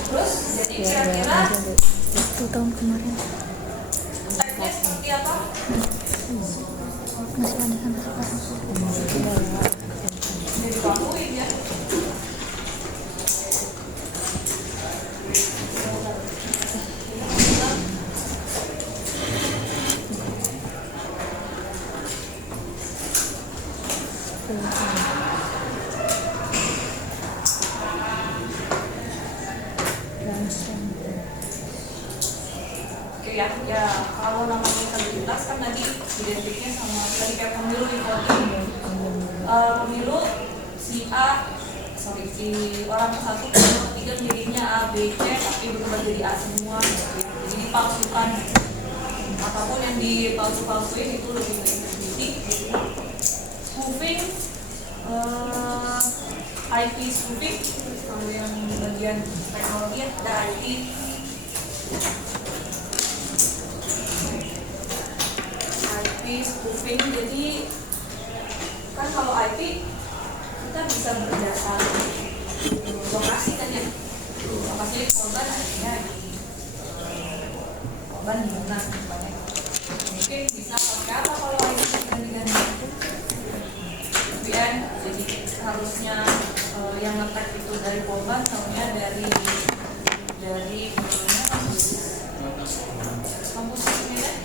Terus jadi kira-kira itu tahun kemarin teksnya seperti apa? masih ada sampai sekarang. Jadi lakuin ya. Ya kalau namanya integritas kan tadi identiknya sama tadi kayak pemilu di voting. Pemilu si orang satu ketiga milihnya A, B, C tapi berubah jadi A semua gitu ya. Jadi dipalsukan, apapun yang dipalsu-palsuin itu lebih ke integrity. Spoofing, IP spoofing, kalau yang bagian teknologi ada IP. Spoofing, jadi kan kalau IP kita bisa berdasarkan lokasi kan ya, lokasi korban akhirnya di korban di mana misalnya, mungkin bisa pakai apa kalau IP ganti-ganti VPN. Jadi harusnya yang nge-tag itu dari korban, tahunya dari kampus ini kan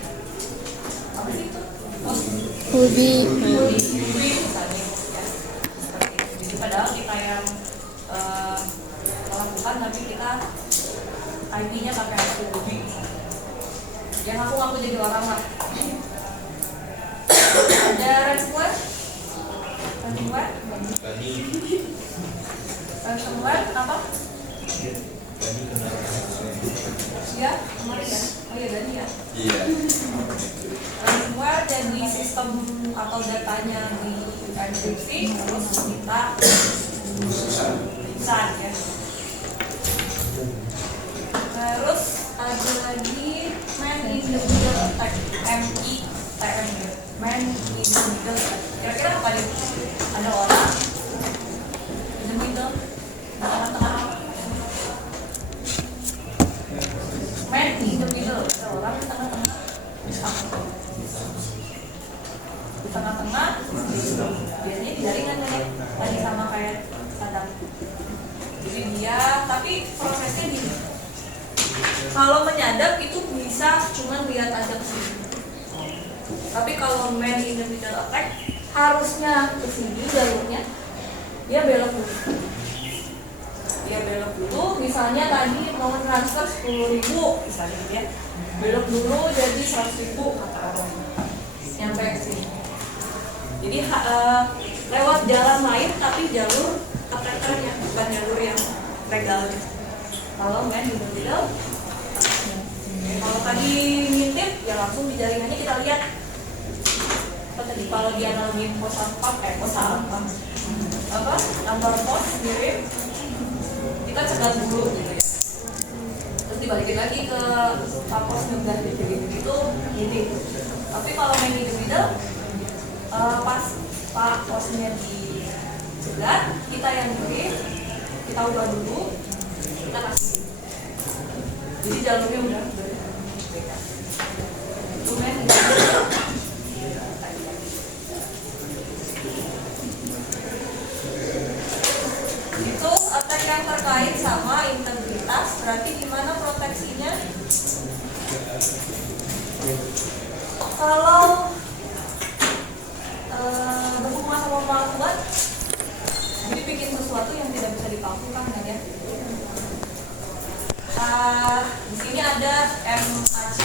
apa sih itu? Ubi misalnya ya, seperti itu. Jadi padahal kita yang melakukan tapi kita IP-nya pakai Ubi. Yang aku jadi orang lah. Ada ransomware apa? Ya, kemarin ya. Oh iya, Dani ya. Iya. Ransomware jadi sistem atau datanya di enkripsi, terus kita pesan ya. Terus ada lagi man in the middle attack, MITM ya. Man in the middle attack. Kira-kira apa nih? Ada orang in the middle, tengah-tengah. Man in the middle, ada orang di tengah-tengah. tengah-tengah, biasanya di jaringan kan ya, tadi sama kayak sadap. Jadi dia, tapi prosesnya gini. Kalau menyadap itu bisa cuma lihat aja ke sini. Tapi kalau man in the middle attack harusnya ke sini jalurnya, dia belok dulu. Dia belok dulu, misalnya tadi mau transfer 10.000 misalnya ya, belok dulu jadi 100.000 kata orang, nyampe ke sini. Jadi lewat jalan lain tapi jalur attackernya, bukan jalur yang legalnya. Kalau man in the middle, kalau tadi ngintip ya langsung di jaringannya kita lihat. Tadi kalau di analogi pos apa nomor pos kirim, kita cegat dulu gitu ya. Terus dibalikin lagi ke pos nyegah gitu gini. Tapi kalau main di middle, pas pak posnya dicegat, kita yang kirim, kita ubah dulu, kita kasih. Jadi jalurnya udah beda. Itu main di middle. Itu attack yang terkait sama integritas, berarti gimana proteksinya? Kalau berhubungan sama pembalkuan, jadi bikin sesuatu yang tidak bisa dipalsukan kan ya? Di sini ada MAC,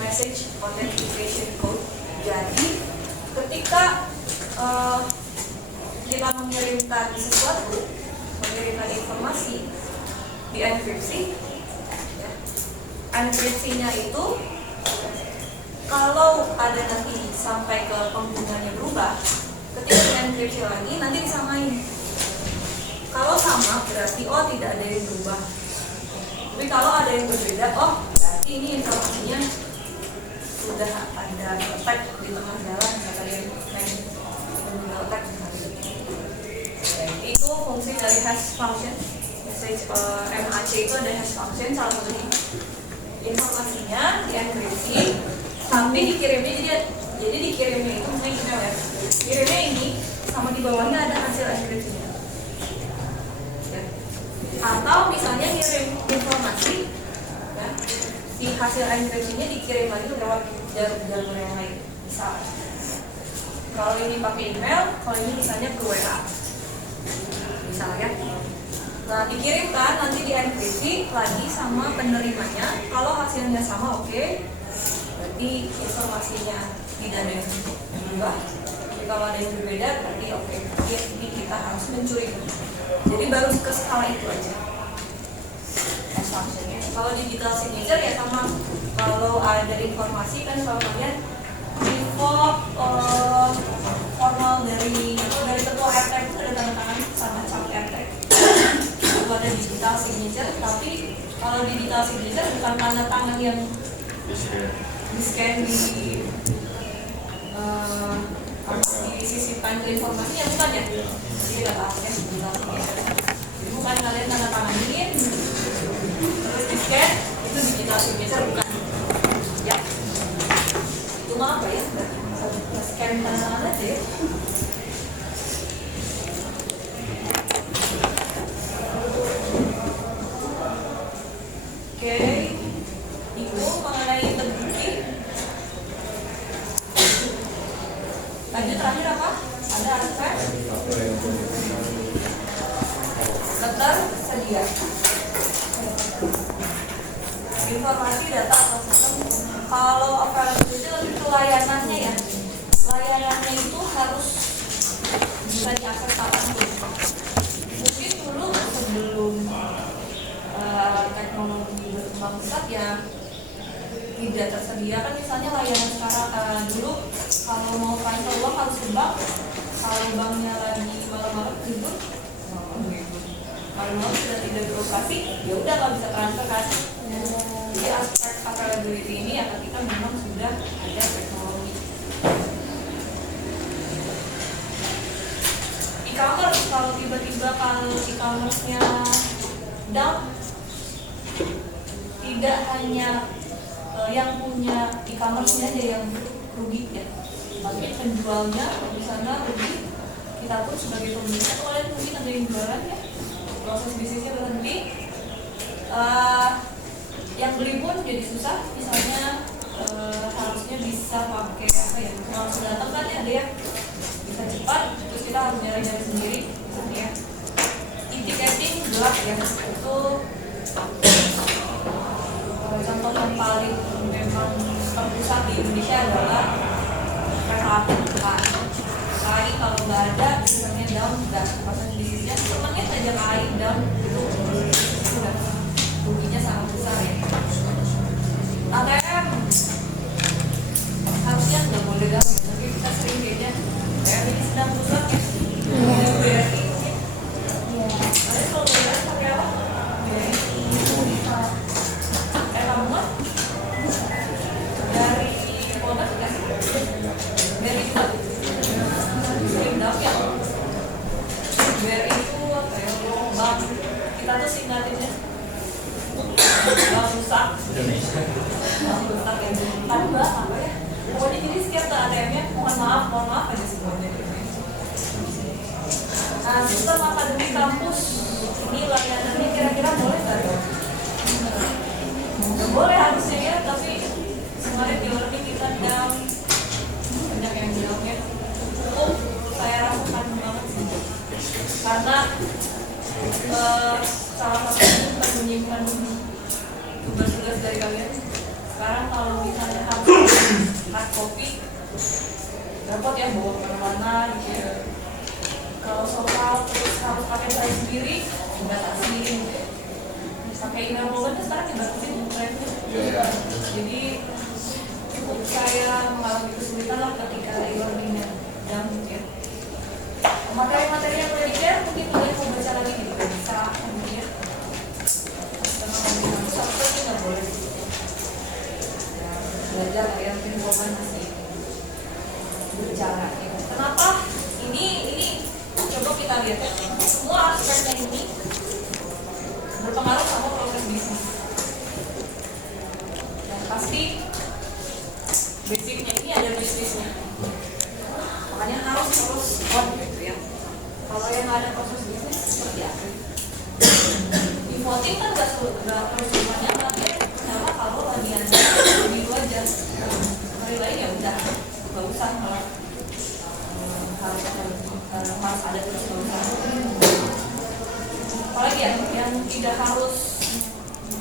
Message Authentication Code. Jadi ketika kita mengirimkan sesuatu, mengirimkan informasi di enkripsi, ya. Enkripsinya itu kalau ada nanti sampai ke penggunanya berubah, ketika dienkripsi lagi nanti disamain. Kalau sama berarti oh tidak ada yang berubah. Tapi kalau ada yang berbeda, oh berarti ini informasinya sudah ada attack di tengah jalan, kata dia main attack. Itu fungsi dari hash function. Message MAC itu ada hash function, salah satunya informasinya dienkripsi, tapi dikirimnya jadi dikirimnya itu misalnya email ya, kirimnya ini sama di bawahnya ada hasil enkripsinya ya. Atau misalnya ngirim informasi ya, si hasil enkripsinya dikirim lagi lewat jalur yang lain. Misal kalau ini pakai email, kalau ini misalnya ke WA misalnya. Nah dikirimkan, nanti dienkripsi lagi sama penerimanya. Kalau hasilnya sama oke, berarti informasinya tidak ada yang berubah. Tapi kalau ada yang berbeda berarti oke, jadi kita harus mencuri. Jadi baru ke skala itu aja assumption-nya. Kalau digital signature ya sama. Kalau ada informasi kan kalau kalian info formal dari ketua RT itu ada tanda tangan sama cap RT. Itu ada digital signature, tapi kalau digital signature bukan tanda tangan yang di-scan disisipkan ke informasinya, bukan ya? Jadi kita pakai digital signature. Jadi bukan kalian tanda tanganin terus di-scan, itu digital signature bukan. Ya. Itu mah apa ya? Scan tanda tangan aja ya. Oke, itu mengenai terbukti. Lanjut terakhir apa? Ada aspek ketersedia. Informasi data atau sistem. Kalau availability lebih ke layanannya ya. Layanannya itu harus bisa diakses kapanpun. Mungkin dulu sebelum teknologi berkembang pesat ya tidak tersedia kan, misalnya layanan sekarang dulu kalau mau transfer uang harus ke bank, kalau banknya lagi malam-malam libur, malam-malam sudah tidak beroperasi, ya udah nggak bisa transfer kan. Jadi aspek availability ini ya ketika memang sudah ada teknologi. E-commerce, kalau tiba-tiba kalau e-commerce-nya down, tidak hanya yang punya e-commerce-nya aja yang rugi ya, tapi penjualnya di sana rugi, kita pun sebagai pembeli kalian mungkin ada yang jualan ya, proses bisnisnya berhenti, yang beli pun jadi susah. Misalnya harusnya bisa pakai apa ya, kalau sudah datang kan ada yang bisa cepat, terus kita harus nyari-nyari sendiri misalnya ya. E-ticketing gelap ya, itu contoh yang paling memang terpusat di Indonesia adalah kereta api. KAI kalau nggak ada, misalnya down, dan proses bisnisnya semenit aja KAI down, itu sudah ruginya sangat besar ya. ATM harusnya nggak boleh down, tapi kita sering kayaknya ATM ini sedang rusak ya. BRI ya. Kalian kalau BRI pakai apa? BRI kamu kan dari Polda kan? BRI juga sering down ya. BRI itu apa ya? Bank kita tuh singkatinnya bank rusak. Bank rusak ya. Tapi mbak apa ya? Pokoknya jadi setiap ATM-nya mohon maaf aja semuanya. Nah, sistem akademik kampus ini layanannya kira-kira boleh nggak ya? Nggak boleh harusnya ya, tapi kemarin di learning kita down, banyak yang bilangnya saya rasakan banget sih, karena salah satu menyimpan tugas-tugas dari kalian. Sekarang kalau misalnya harus hard copy, repot ya bawa kemana-mana gitu ya. Kalau soal terus harus pakai file sendiri, batasin. Pakai email folder sekarang dibatasin drive-nya. Jadi cukup saya mengalami kesulitan lah ketika e-learning-nya dan ya. Materi-materi yang boleh di-share mungkin kalian mau baca lagi gitu, bisa kemudian. Sampai ini nggak boleh. Belajar ya, mungkin komen masih berbicara. Kenapa? Ini coba kita lihat ya. Semua aspeknya ini berpengaruh sama proses bisnis. Dan pasti basicnya ini ada bisnisnya. Makanya harus terus on gitu ya. Kalau yang ada proses bisnis seperti apa? Di voting kan nggak terus semuanya tapi kenapa kalau lagi ada di aja hari lain ya udah nggak usah malah harus ada terus apalagi ya yang tidak harus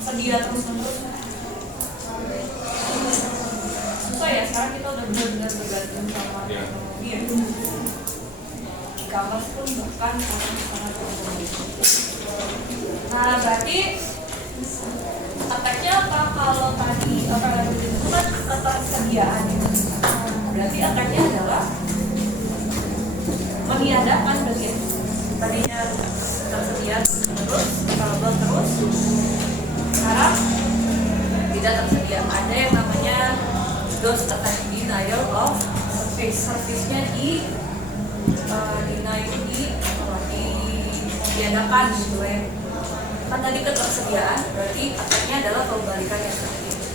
sedia terus-menerus. Susah ya, sekarang kita udah benar-benar bergantung sama teknologi ya. E-commerce pun bahkan sangat teknologi. Nah berarti attack-nya apa? Kalau tadi itu kan ketersediaan ya. Berarti attack-nya adalah meniadakan berarti ya. Tadinya tersedia terus, available terus, sekarang tidak tersedia. Ada yang namanya DOS attack, denial of service. Service-nya ditiadakan gitu ya. Kan tadi ketersediaan, berarti attack-nya adalah kebalikannya,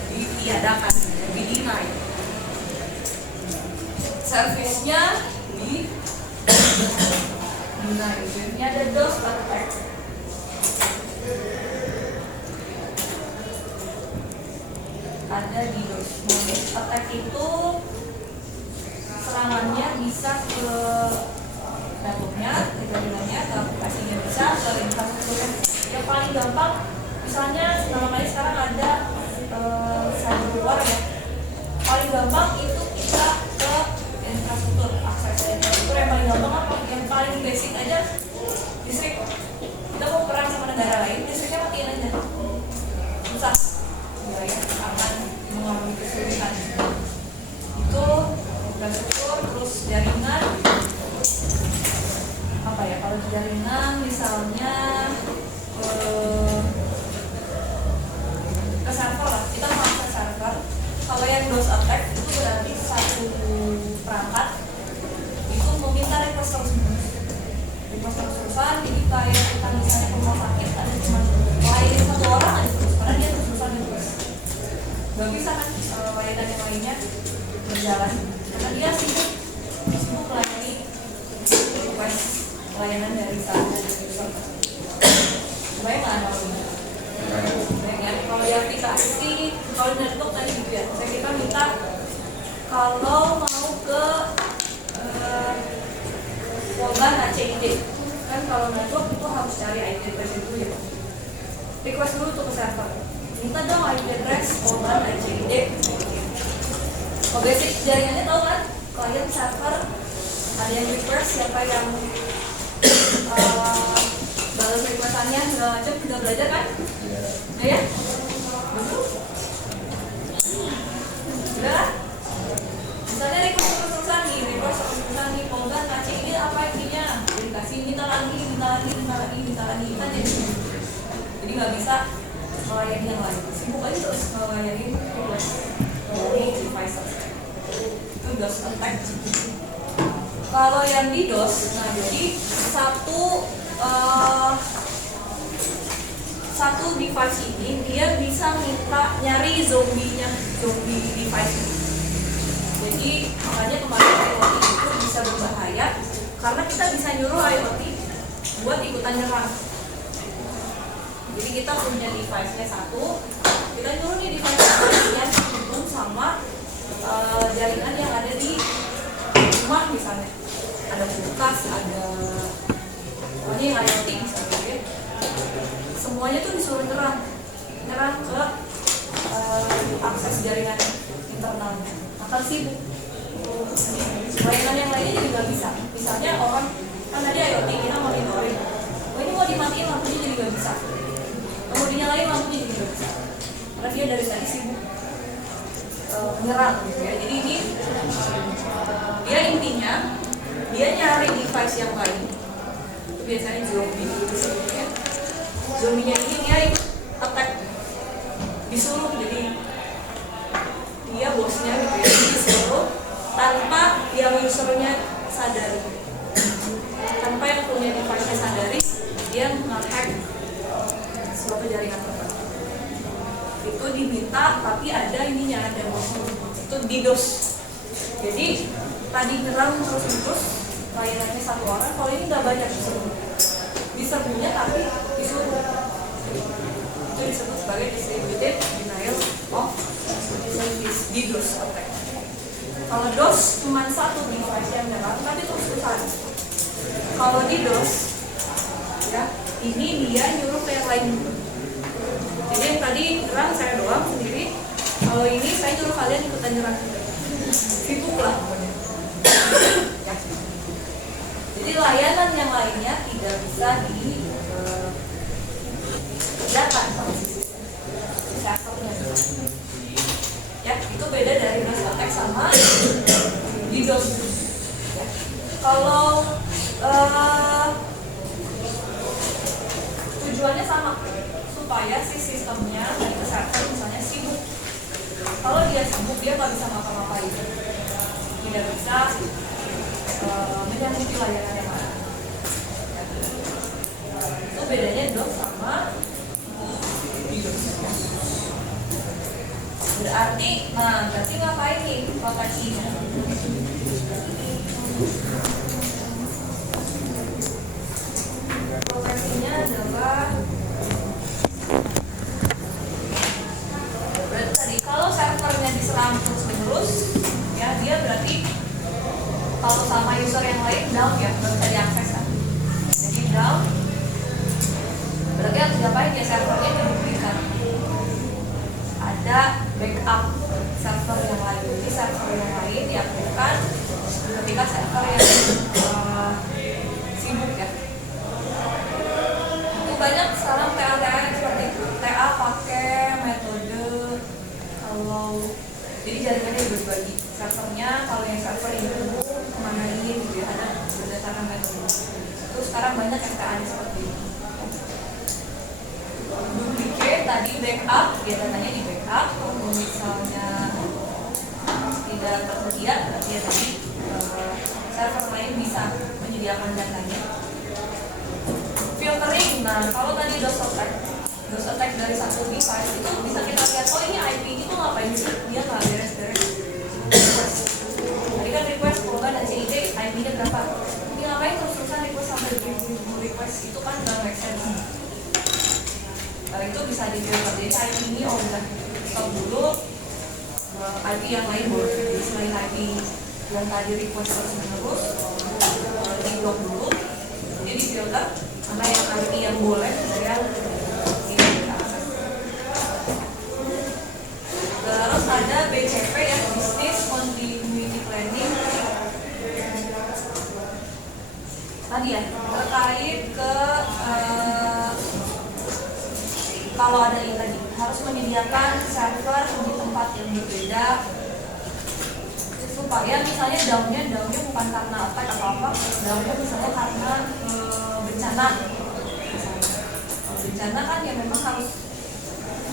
ditiadakan, deny. Service-nya deny. Ini ada DOS attack. Ada di DOS. Attack itu serangannya bisa ke laptopnya, ke jaringannya, ke aplikasinya bisa, ke infrastrukturnya. Yang paling gampang, misalnya nama kali sekarang ada cyberwar ya. Paling gampang itu kita ke infrastruktur, akses infrastruktur yang paling gampang apa? Yang paling basic aja, listrik. Kita mau perang sama negara lain, listriknya matiin aja. Susah, ya akan mengalami kesulitan. Itu infrastruktur, terus jaringan. Apa ya? Kalau jaringan misalnya ke server lah, kita mau akses server. Kalau yang DOS attack itu berarti satu perangkat itu meminta request terus-terusan. Jadi kayak kita misalnya ke rumah sakit ada cuma layanin satu orang aja terus, karena dia terus-terusan terus. Gak bisa kan layanan yang lainnya berjalan karena dia sibuk di aplikasi kalau network tadi gitu ya, kita minta kalau mau ke folder HCID kan, kalau network itu harus cari IP address dulu ya, request dulu tuh ke server, minta dong IP address folder HCID. Oh, basic jaringannya tahu kan, klien server ada yang request, siapa yang balas requestannya segala macam, udah belajar kan? Ya? Udah kan? Misalnya request terus-terusan nih, folder HCID apa intinya? Dikasih minta lagi, kan jadi nggak bisa melayani yang lain. Sibuk aja terus melayani request dari devices. Itu DOS attack. Kalau yang di DOS, nah jadi satu device ini dia bisa minta nyari zombie device ini. Jadi makanya kemarin IoT itu bisa berbahaya karena kita bisa nyuruh IoT buat ikutan nyerang. Jadi kita punya device-nya satu, kita nyuruh nih device-nya hubung sama jaringan yang ada di rumah misalnya, ada kulkas, ada pokoknya yang IoT misalnya ya. Semuanya tuh disuruh nyerang ke akses jaringan internalnya, akan sibuk. Jaringan yang lainnya jadi nggak bisa. Misalnya orang kan tadi IoT kita monitoring, ini mau dimatiin lampunya jadi nggak bisa, mau dinyalain lampunya jadi nggak bisa, karena dia dari tadi sibuk menyerang gitu ya. Jadi ini dia intinya dia nyari device yang lain, itu biasanya zombie gitu ya. Zombinya ini dia ikut attack, disuruh, jadi dia bosnya gitu ya, disuruh tanpa yang usernya sadari, tanpa yang punya device-nya sadari, dia nge-hack suatu jaringan tertentu. Itu diminta, tapi ada ininya, ada itu DDoS. Jadi tadi nyerang terus layanannya satu orang, kalau ini nggak banyak diserbunya tapi disuruh. Itu disebut sebagai distributed denial of service, DDoS attack. Kalau DOS cuma satu device yang nyerang, tapi terus-terusan. Kalau DDoS ya, ini dia nyuruh ke yang lain. Jadi yang tadi nyerang saya doang sendiri, kalau ini saya nyuruh kalian ikutan nyerang. Sibuk lah pokoknya. Ya. Jadi layanan yang lainnya tidak bisa dikerjakan sama sistem servernya. Ya, itu beda dari DOS attack sama DDoS. Ya. Kalau tujuannya sama, supaya si sistemnya dari server misalnya sibuk. Kalau dia sibuk, dia nggak bisa ngapa-ngapain, tidak bisa menyangkut layanan yang mana. Itu bedanya DOS sama DDoS. Berarti ngapain nih proteksinya? Proteksinya adalah berarti tadi kalau servernya diserang terus-menerus, ya dia berarti kalau sama user yang lain down ya, nggak bisa diakses kan. Jadi down, berarti harus diapain ya, servernya diberikan ada backup server yang lain. Jadi server yang lain diaktifkan ketika server yang sibuk ya. Itu banyak sekarang TA seperti itu. TA pakai metode jadi jaringannya dibagi servernya, kalau yang server ini kemanain gitu ya, ada berdasarkan metode. Terus sekarang banyak yang TA seperti itu. Duplicate tadi backup, dia datanya di backup. Kalau misalnya tidak tersedia, berarti ya tadi server lain bisa menyediakan datanya. Filtering, nah kalau tadi DOS attack dari satu device itu bisa kita lihat, oh ini IP ini tuh ngapain sih, dia nggak beres-beres. Tadi kan request folder dan CID, IP-nya berapa? Ini ngapain terus-terusan request sampai request, itu kan nggak make sense. Itu bisa difilter, jadi IP ini stop dulu, IP yang lain boleh. Jadi selain IP yang tadi request terus menerus, di blok dulu, jadi di filter mana yang IP yang boleh dan yang tidak diakses. Terus ada BCP ya, Business Continuity Planning. Tadi ya terkait ke kalau ada ini tadi harus menyediakan server di tempat yang berbeda supaya misalnya downnya bukan karena attack atau apa, downnya misalnya karena bencana. Bencana kan ya memang harus,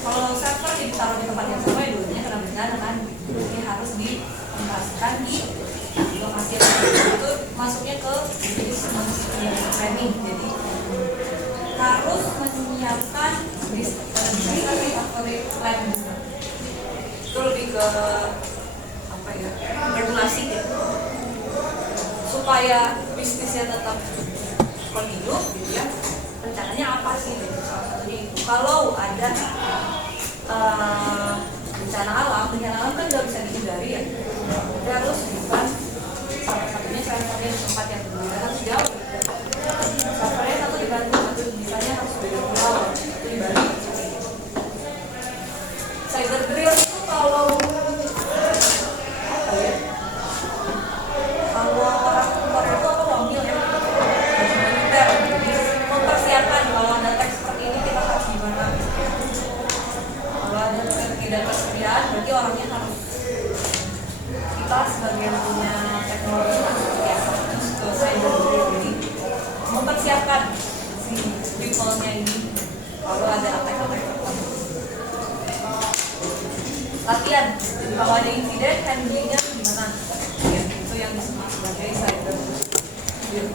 kalau server ditaruh di tempat yang sama ya dulunya karena bencana kan, jadi harus ditempatkan di lokasi yang itu masuknya ke planning. Jadi harus menyiapkan recovery plan. Itu lebih ke apa ya, regulasi gitu, supaya bisnisnya tetap hidup gitu ya. Rencananya apa sih gitu. Salah satunya itu kalau ada bencana alam kan nggak bisa dihindari ya. Jadi harus bukan salah satunya servernya di tempat yang berbeda, harus jauh. Servernya satu di Bandung, satu misalnya harus beda pulau, itu di Bali. Cyber drill itu kalau apa ya? Kalau orang Korea itu apa wamil ya? Militer. Mempersiapkan kalau ada teks seperti ini kita harus gimana? Kalau ada tidak persediaan berarti orangnya harus, kita sebagai yang punya teknologi biasa ke cyber drill, jadi mempersiapkan si people-nya ini kalau ada attack-attack. Latihan, kalau ada insiden handlingnya gimana? Ya, itu yang disebut sebagai cyber drill.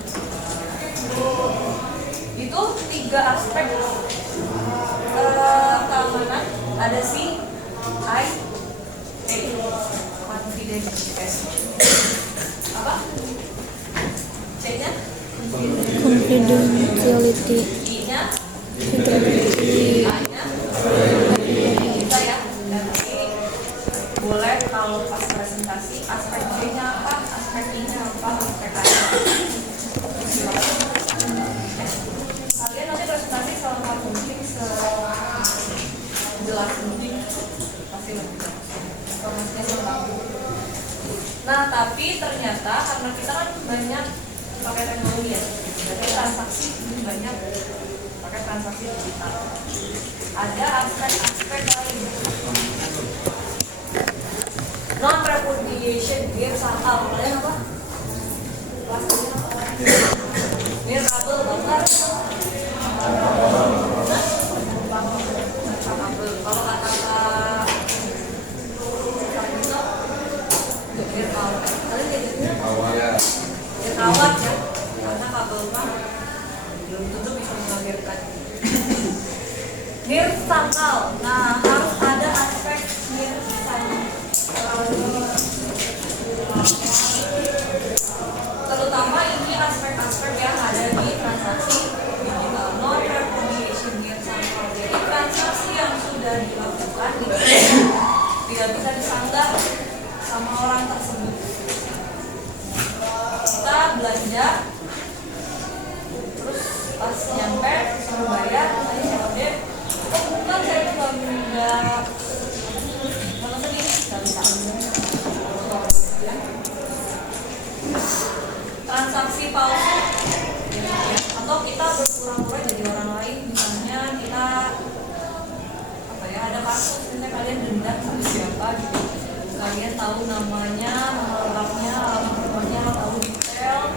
Itu 3 aspek keamanan. Ada si I A confidentiality. Apa? C-nya? Confidentiality. I-nya? Integrity. A-nya? Bisa ya. Nanti boleh kalau pas presentasi aspek B-nya apa, aspek I-nya apa, aspek A-nya. Kalian nanti presentasi selama mungkin sejelas mungkin pasti lebih informasinya lengkap. Nah tapi ternyata karena kita kan banyak pakai teknologi ya, jadi transaksi lebih banyak pakai transaksi digital. Ada aspek-aspek lain. Non-repudiation, biar sakal. Kalian apa? Kelasnya apa? Biar kabel, bongkar. Kabel. Kalau kata-kata biar kawat. Kalian jadinya? Biar kawat ya. Karena kabel mah belum tentu bisa mengakhirkan. Nir sangkal. Nah, harus ada aspek nir sangkal. Terutama ini aspek-aspek yang ada di transaksi digital. Non-repudiation nir sangkal. Jadi transaksi yang sudah dilakukan tidak bisa disanggah sama orang tersebut. Kita belanja, terus pas nyampe suruh bayar, tadi siapa deh? Oh bukan, saya tuh nggak sendiri, nggak bisa. Transaksi palsu, atau kita berpura-pura jadi orang lain. Misalnya kita apa ya, ada kasus misalnya kalian dendam sama siapa gitu, kalian tahu namanya, nama lengkapnya, alamat rumahnya, tahu detail,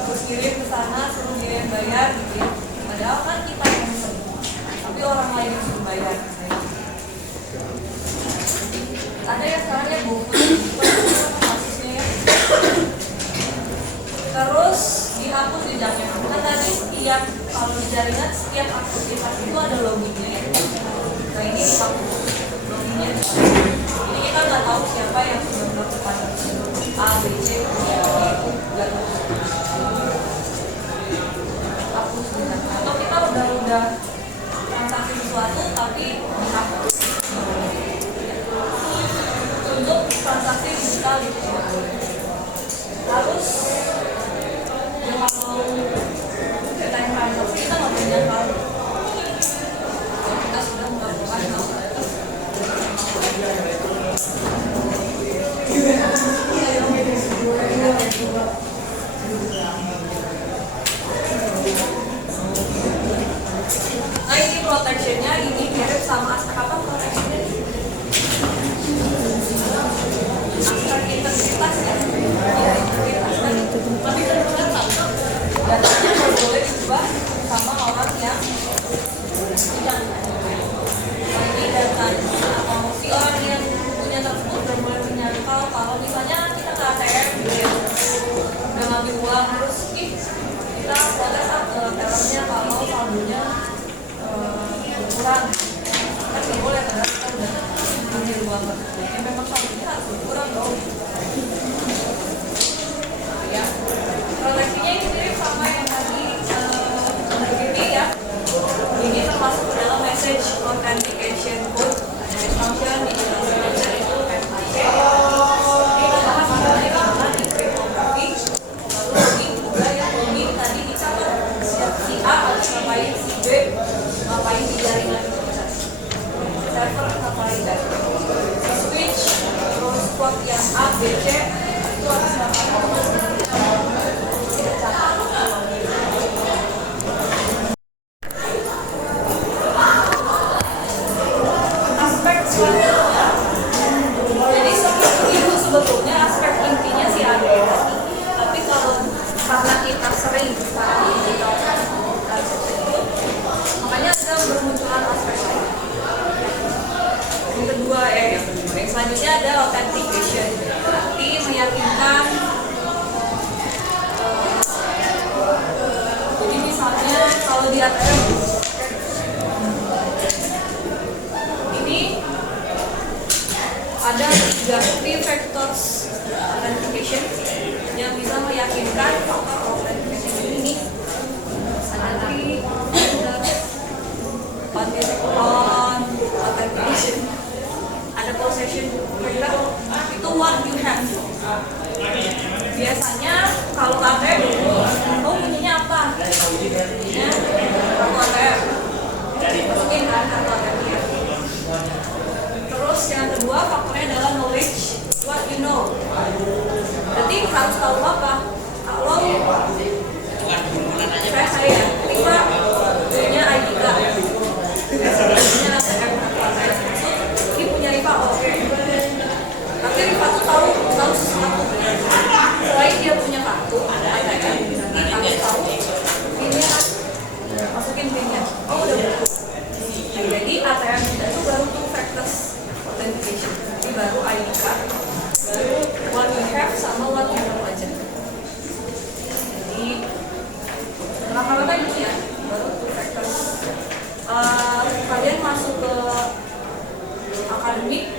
terus kirim ke sana, suruh dia bayar gitu ya. Padahal kan kita yang pesen, tapi orang lain yang suruh bayar. Ada yang sekarang ya buku kasusnya ya. Terus dihapus jejaknya. Kan tadi setiap, kalau di jaringan setiap aktivitas itu ada loginnya ya. Nah ini dihapus loginnya. Jadi kita nggak tahu siapa yang sudah melakukan A, B, C, D, E, itu nggak tahu. Hapus jejaknya. Atau kita udah transaksi sesuatu tapi dihapus. banget. Ya memang kalau ini harus kurang dong. Ya, proteksinya ini mirip sama yang tadi ini ya. Ini termasuk dalam message authentication code function di dalam signature itu MIC. Ini kita bahas mengenai keamanan di kriptografi. Lalu login juga yang login tadi dicatat si A harus ngapain, si B ngapain di jaringan itu. Server ngapain, si switch terus port yang A, B, C itu harus ngapain. Tidak catat. Aspek selanjutnya, jadi itu sebetulnya aspek intinya si ADN. Tapi kalau karena kita sering sekarang di digital transaction itu, makanya ada bermunculan aspek lain. Yang kedua yang selanjutnya ada authentication, berarti meyakinkan. Jadi misalnya kalau di ATM ini ada 3 factors authentication yang bisa meyakinkan faktor authentication ini. Ada 3 authentication, ada possession factor, itu what you have. Biasanya kalau ATM, oh punyanya apa? Punyanya kartu ATM. Masukin kan kartu ATM. Terus yang kedua faktornya adalah knowledge, what you know. Berarti harus tahu apa? Kalau saya Rifa punya ID card, punya ATM, ini punya Rifa, oke. Tapi Rifa tuh tahu sesuatu. Selain dia punya kartu, ATM, harus tahu pinnya, masukin pinnya. Oh udah buku. Nah, jadi ATM kita itu baru 2 factors authentication. Ini baru ID card, baru what you have sama what you know aja. Jadi rata-rata itu ya baru 2 factors. Kalian masuk ke akademik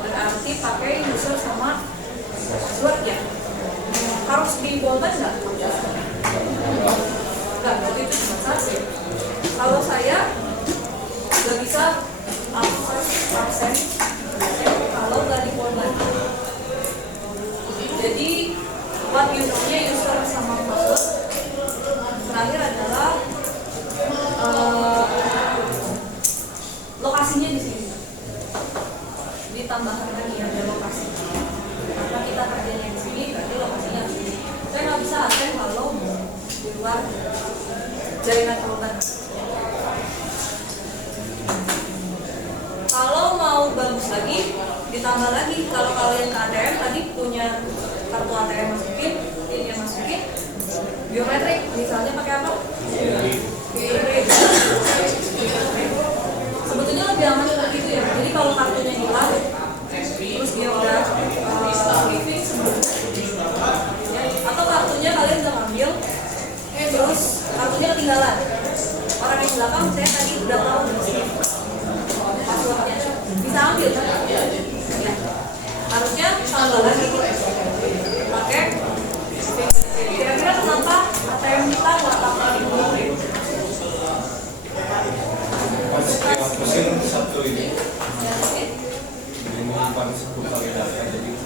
berarti pakai user sama password ya. Harus dibolkan nggak? Enggak, berarti itu cuma satu. Kalau saya nggak bisa absen kalau nggak dibolkan. Jadi what you know-nya user sama password. Terakhir adalah lokasinya di sini. Ditambahkan lagi ada lokasi. Karena kita kerjanya di sini, berarti lokasinya di sini. Saya nggak bisa absen kalau di luar jaringan perubahan. Kalau mau bagus lagi, ditambah lagi. Kalau kalian ke ATM tadi punya kartu ATM masukin, pinnya masukin, biometrik, misalnya pakai apa? Fingerprint. Sebetulnya lebih aman seperti itu ya. Jadi kalau kartunya hilang, terus dia udah living sebelumnya, ya, atau kartunya kalian udah ngambil, terus kartunya ketinggalan. Orang yang belakang saya tadi udah tahu passwordnya, bisa ambil kan? Ya. Harusnya tambah lagi pakai. Kira-kira kenapa ATM kita nggak tambah fingerprint? Mesin satu ini Ya, menyimpan 10 kali data, jadi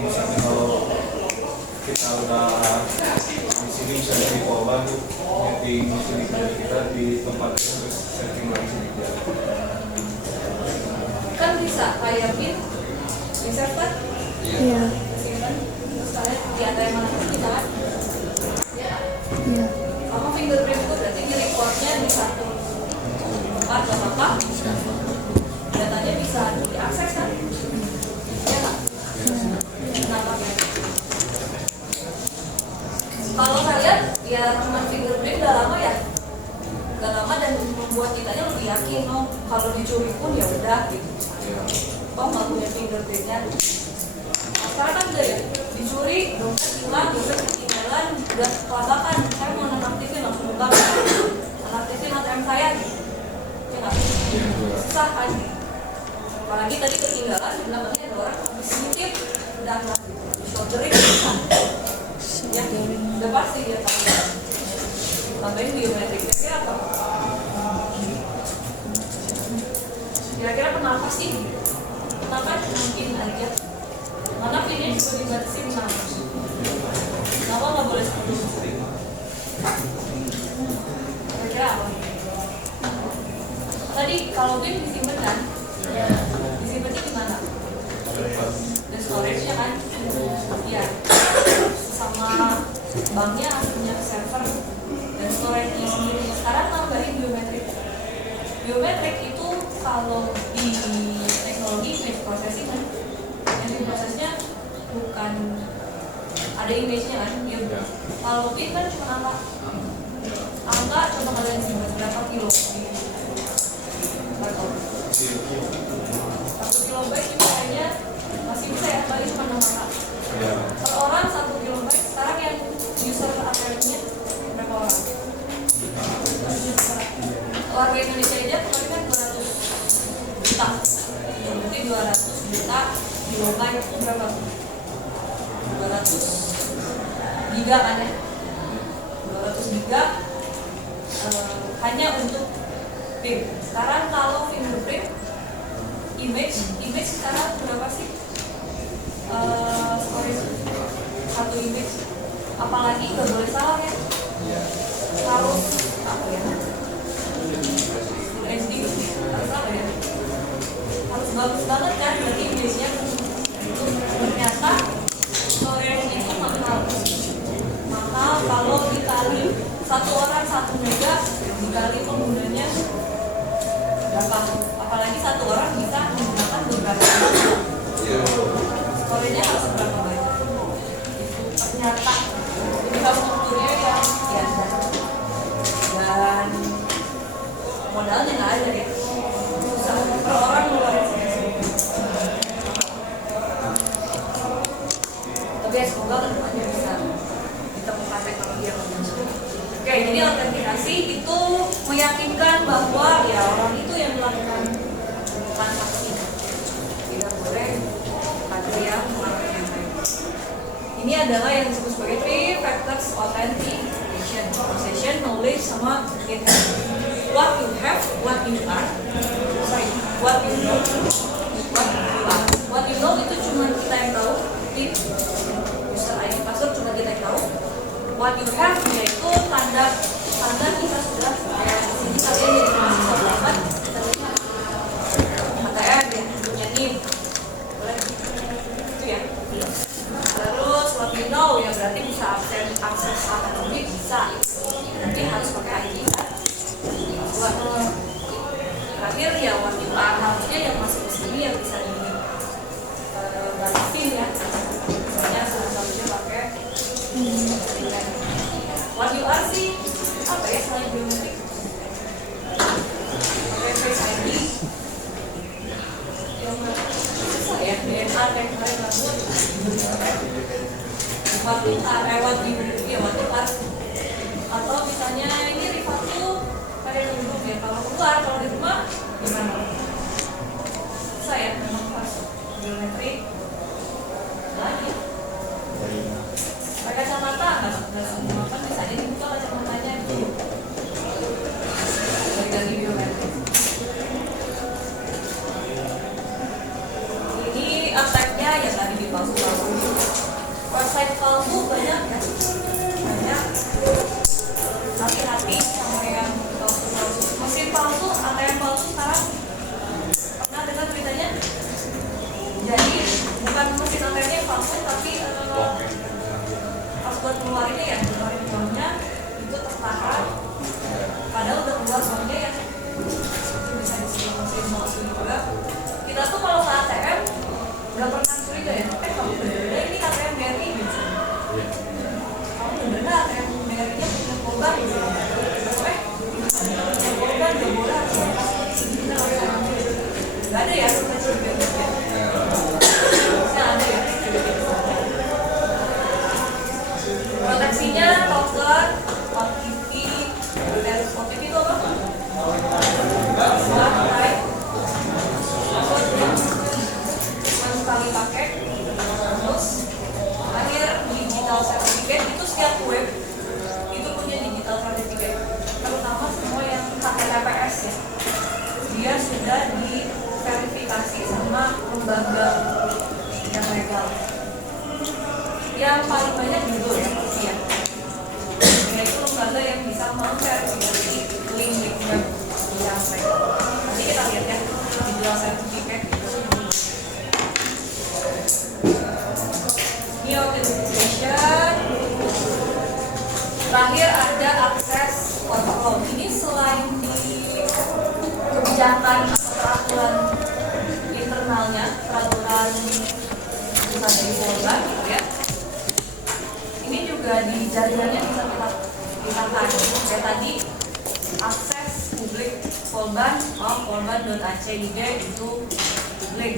misalnya kalau kita udah di sini misalnya di bawah tuh setting mesin kita di tempat itu terus setting lagi sedikit. kan bisa kayak pin insert kan? Iya. Simpan terus kalian di ATM mana pun bisa kan? Iya. Sama fingerprint itu berarti di recordnya di satu tempat atau apa? Datanya bisa diakses kan? Ya nggak? Kenapa ya? Kalau kalian ya cuma fingerprint udah lama ya? Udah lama dan membuat kitanya lebih yakin, oh kalau dicuri pun ya udah gitu. Oh nggak punya fingerprintnya. Sekarang kan udah ya, dicuri, dompet hilang, dompet ketinggalan, udah kelabakan. Saya mau nonaktifin langsung buka, nonaktifin ATM saya gitu. Ya nggak? Susah kan? Apalagi tadi ketinggalan, namanya ada orang habis ngintip dan soldering bisa. Ya, udah pasti dia tahu. Tambahin biometrik, kira-kira apa? Kira-kira kenapa sih? Kenapa mungkin aja? Karena pinnya juga dibatasin sama. Kenapa nggak boleh satu? Kira-kira apa? Tadi kalau pin disimpan kan? Disimpannya di mana? Dan storage-nya kan? Iya. Sama banknya punya server dan storage-nya sendiri. Sekarang tambahin biometrik. Biometrik itu kalau di teknologi image processing kan, yang diprosesnya bukan ada image-nya kan? Ya. Kalau pin kan cuma angka. Angka coba kalian simpan berapa kilo? 1 kilobyte ini kayaknya masih bisa ya, balik cuma 6 angka. Per orang 1 kilobyte. Sekarang yang user ATM-nya berapa orang? Warga Indonesia aja kemarin kan 200 juta. Berarti 200 juta kilobyte itu berapa? 200 giga kan ya? 200 giga hanya untuk PIN. Sekarang kalau fingerprint image sekarang berapa sih? Storage satu image, apalagi nggak boleh salah ya, harus apa ya, HD harus apa ya, harus bagus banget kan, berarti image-nya. Ternyata storage itu mahal kalau dikali satu orang 1 mega dikali penggunanya berapa, apalagi satu orang bisa menggunakan beberapa storage-nya harus berapa banyak. Itu ternyata infrastrukturnya yang dan modalnya nggak ada ya, usaha per orang ngeluarin segitu. Tapi ya semoga kedepannya bisa ditemukan teknologi yang lebih mudah. Oke, jadi autentikasi itu meyakinkan bahwa ya orang itu yang melakukan transaksi, tidak boleh ada yang melakukan. Ini adalah yang disebut sebagai 3 factors authentication: possession, knowledge, sama intent. What you have, what you are, what you know, what you are. What you know itu cuma kita yang tahu, user ID password cuma kita yang tahu. What you have yaitu tanda kita sudah kayak di sini kalian jadi mahasiswa dapat kita lihat ATM ya, punya NIM, boleh itu ya. Terus what you know ya berarti bisa akses akademik bisa, tapi harus pakai ID kan. Buat terakhir ya what you are, harusnya yang masuk ke sini yang bisa dibalikin ya, misalnya salah satunya pakai what you are sih apa ya selain biometrik, pakai face ID yang susah ya, DNA kayak kemarin rambut. What you are, what you are, atau misalnya ini Rifat tuh pada duduk ya, kalau keluar, kalau di rumah gimana? Susah ya, memang pas biometrik lagi. Pakai kacamata nggak semua kan bisa aja dibuka kacamatanya gitu. Dari biometrik. Ini attack-nya ya tadi dipalsu-palsu. Website palsu banyak ya, banyak. Hati-hati sama yang palsu-palsu. Mesin palsu, ATM palsu sekarang pernah dengar beritanya? Jadi bukan mesin ATM-nya yang palsu, tapi pas buat keluarinnya ya, keluarin uangnya itu tertahan, padahal udah keluar uangnya yang itu bisa disebut mesin palsu juga. Kita tuh kalau ke ATM udah pernah curiga ya, kamu bener-bener ini ATM BRI gitu, kamu bener-bener ATM BRI-nya punya korban gitu, punya korban gak boleh nggak ada ya, suka curiga gitu ya, harusnya ada ya. Proteksinya token, OTP, OTP itu apa? Baterai, dia sudah diverifikasi sama lembaga yang legal. Yang paling banyak Google ya, pasti ya. Yaitu lembaga yang bisa memverifikasi link-linknya yang legal. Nanti kita lihat ya di dalam sertifikat. Ini authentication. Terakhir ada akses control. Ini selain di kebijakan atau peraturan internalnya, peraturan misalnya di Polda gitu ya. Ini juga di jaringannya bisa kita pisahkan. Kayak tadi akses publik Polban, polban.ac.id itu publik.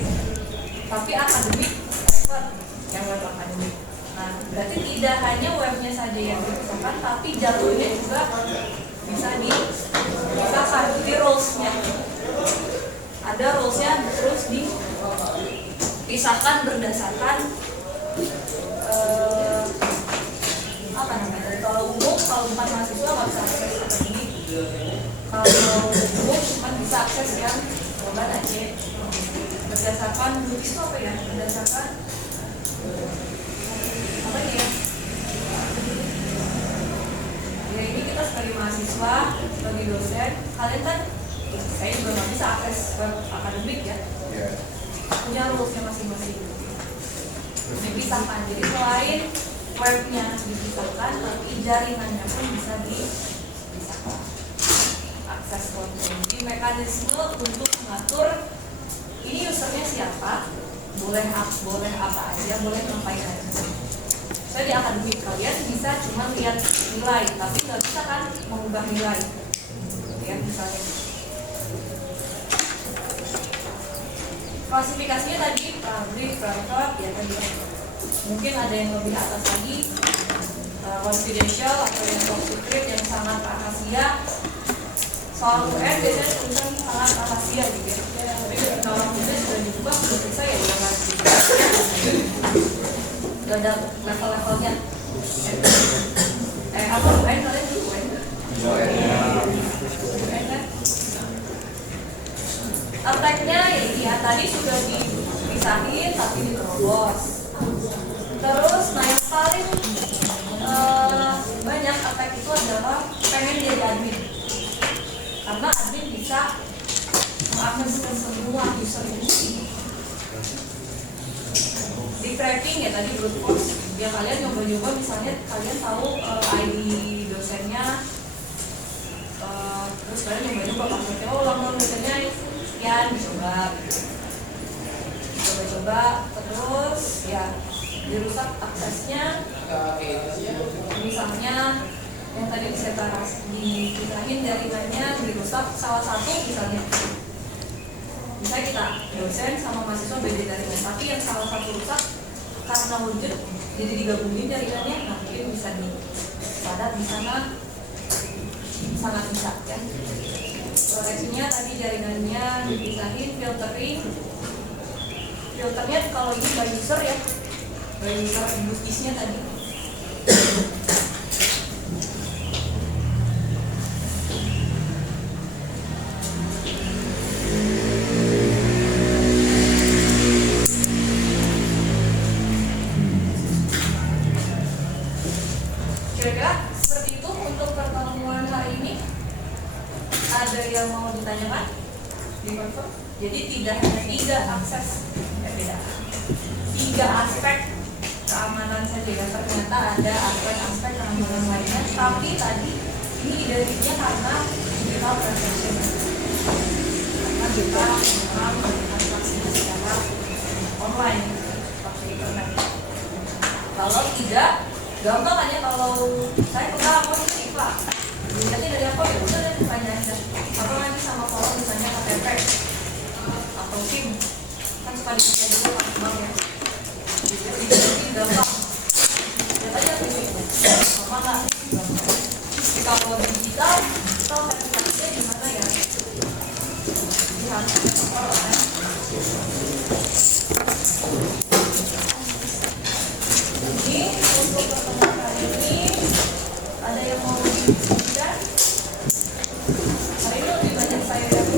Tapi akademik private, yang web akademik. Nah, berarti tidak hanya webnya saja yang dipisahkan, tapi jalurnya juga bisa dipisahkan. Di rules-nya ada rules-nya, terus dipisahkan berdasarkan apa namanya? Kalau umum, kalau bukan mahasiswa nggak bisa akses akademik. Kalau umum cuma bisa akses yang Polban aja. Berdasarkan itu apa ya? Berdasarkan apa ya? Ya ini kita sebagai mahasiswa, sebagai dosen, kalian kan, saya juga nggak bisa akses web akademik ya, punya rules-nya masing-masing. Dipisahkan, jadi selain webnya dipisahkan, tapi jaringannya pun bisa dipisahkan. Akses kontrol. Jadi mekanisme untuk mengatur ini usernya siapa, boleh apa aja, boleh ngapain aja. Saya di akademik, kalian bisa cuma lihat nilai, tapi nggak bisa kan mengubah nilai. Ya misalnya. Klasifikasinya tadi public, private, ya tadi. Mungkin ada yang lebih atas lagi, confidential atau yang top secret yang sangat rahasia. Soal UN biasanya tulisan sangat rahasia gitu ya. Tapi kalau kita sudah dibuka, menurut saya udah ngasih. Udah ada level-levelnya. Apa UN kalian dulu UN? UN kan? Attack-nya ya tadi sudah dipisahin tapi diterobos. Terus yang paling banyak attack itu adalah pengen jadi admin. Karena admin bisa mengakseskan semua user ini. Di cracking ya tadi brute force. Ya kalian nyoba-nyoba misalnya kalian tahu ID dosennya, terus kalian nyoba-nyoba passwordnya, ulang dosennya sekian, dicoba. Coba-coba terus ya dirusak aksesnya. Misalnya yang tadi dipisahin jaringannya dirusak salah satu misalnya kita dosen sama mahasiswa beda jaringan, tapi yang salah satu rusak karena wujud jadi digabungin jaringannya, nah mungkin bisa disadap di sana sangat bisa ya. Proteksinya tadi jaringannya dipisahin, filternya kalau ini by user ya, by user busisnya tadi. Kira-kira seperti itu untuk pertemuan hari ini. Ada yang mau ditanyakan? Dikonfirm? Jadi tidak hanya 3 akses, beda. 3 aspek keamanan saja ya, ternyata ada aspek keamanan lainnya. Tapi tadi ini identiknya karena digital transaction. Karena kita memang transaksinya secara online pakai internet. Kalau tidak, gampang aja kalau saya pegang akun IPA. Nanti dari apa ya udah deh tanya aja. Atau nanti sama kalau misalnya KTP atau SIM kan suka dipakai dulu pakai bank ya. Jadi gampang. Lihat aja fisik. Sama nggak? Jadi kalau digital, kita verifikasinya gimana ya? Jadi harus ada kontrol kan. Jadi untuk pertemuan kali ini ada yang mau diberikan? Hari ini lebih banyak saya yang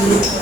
So,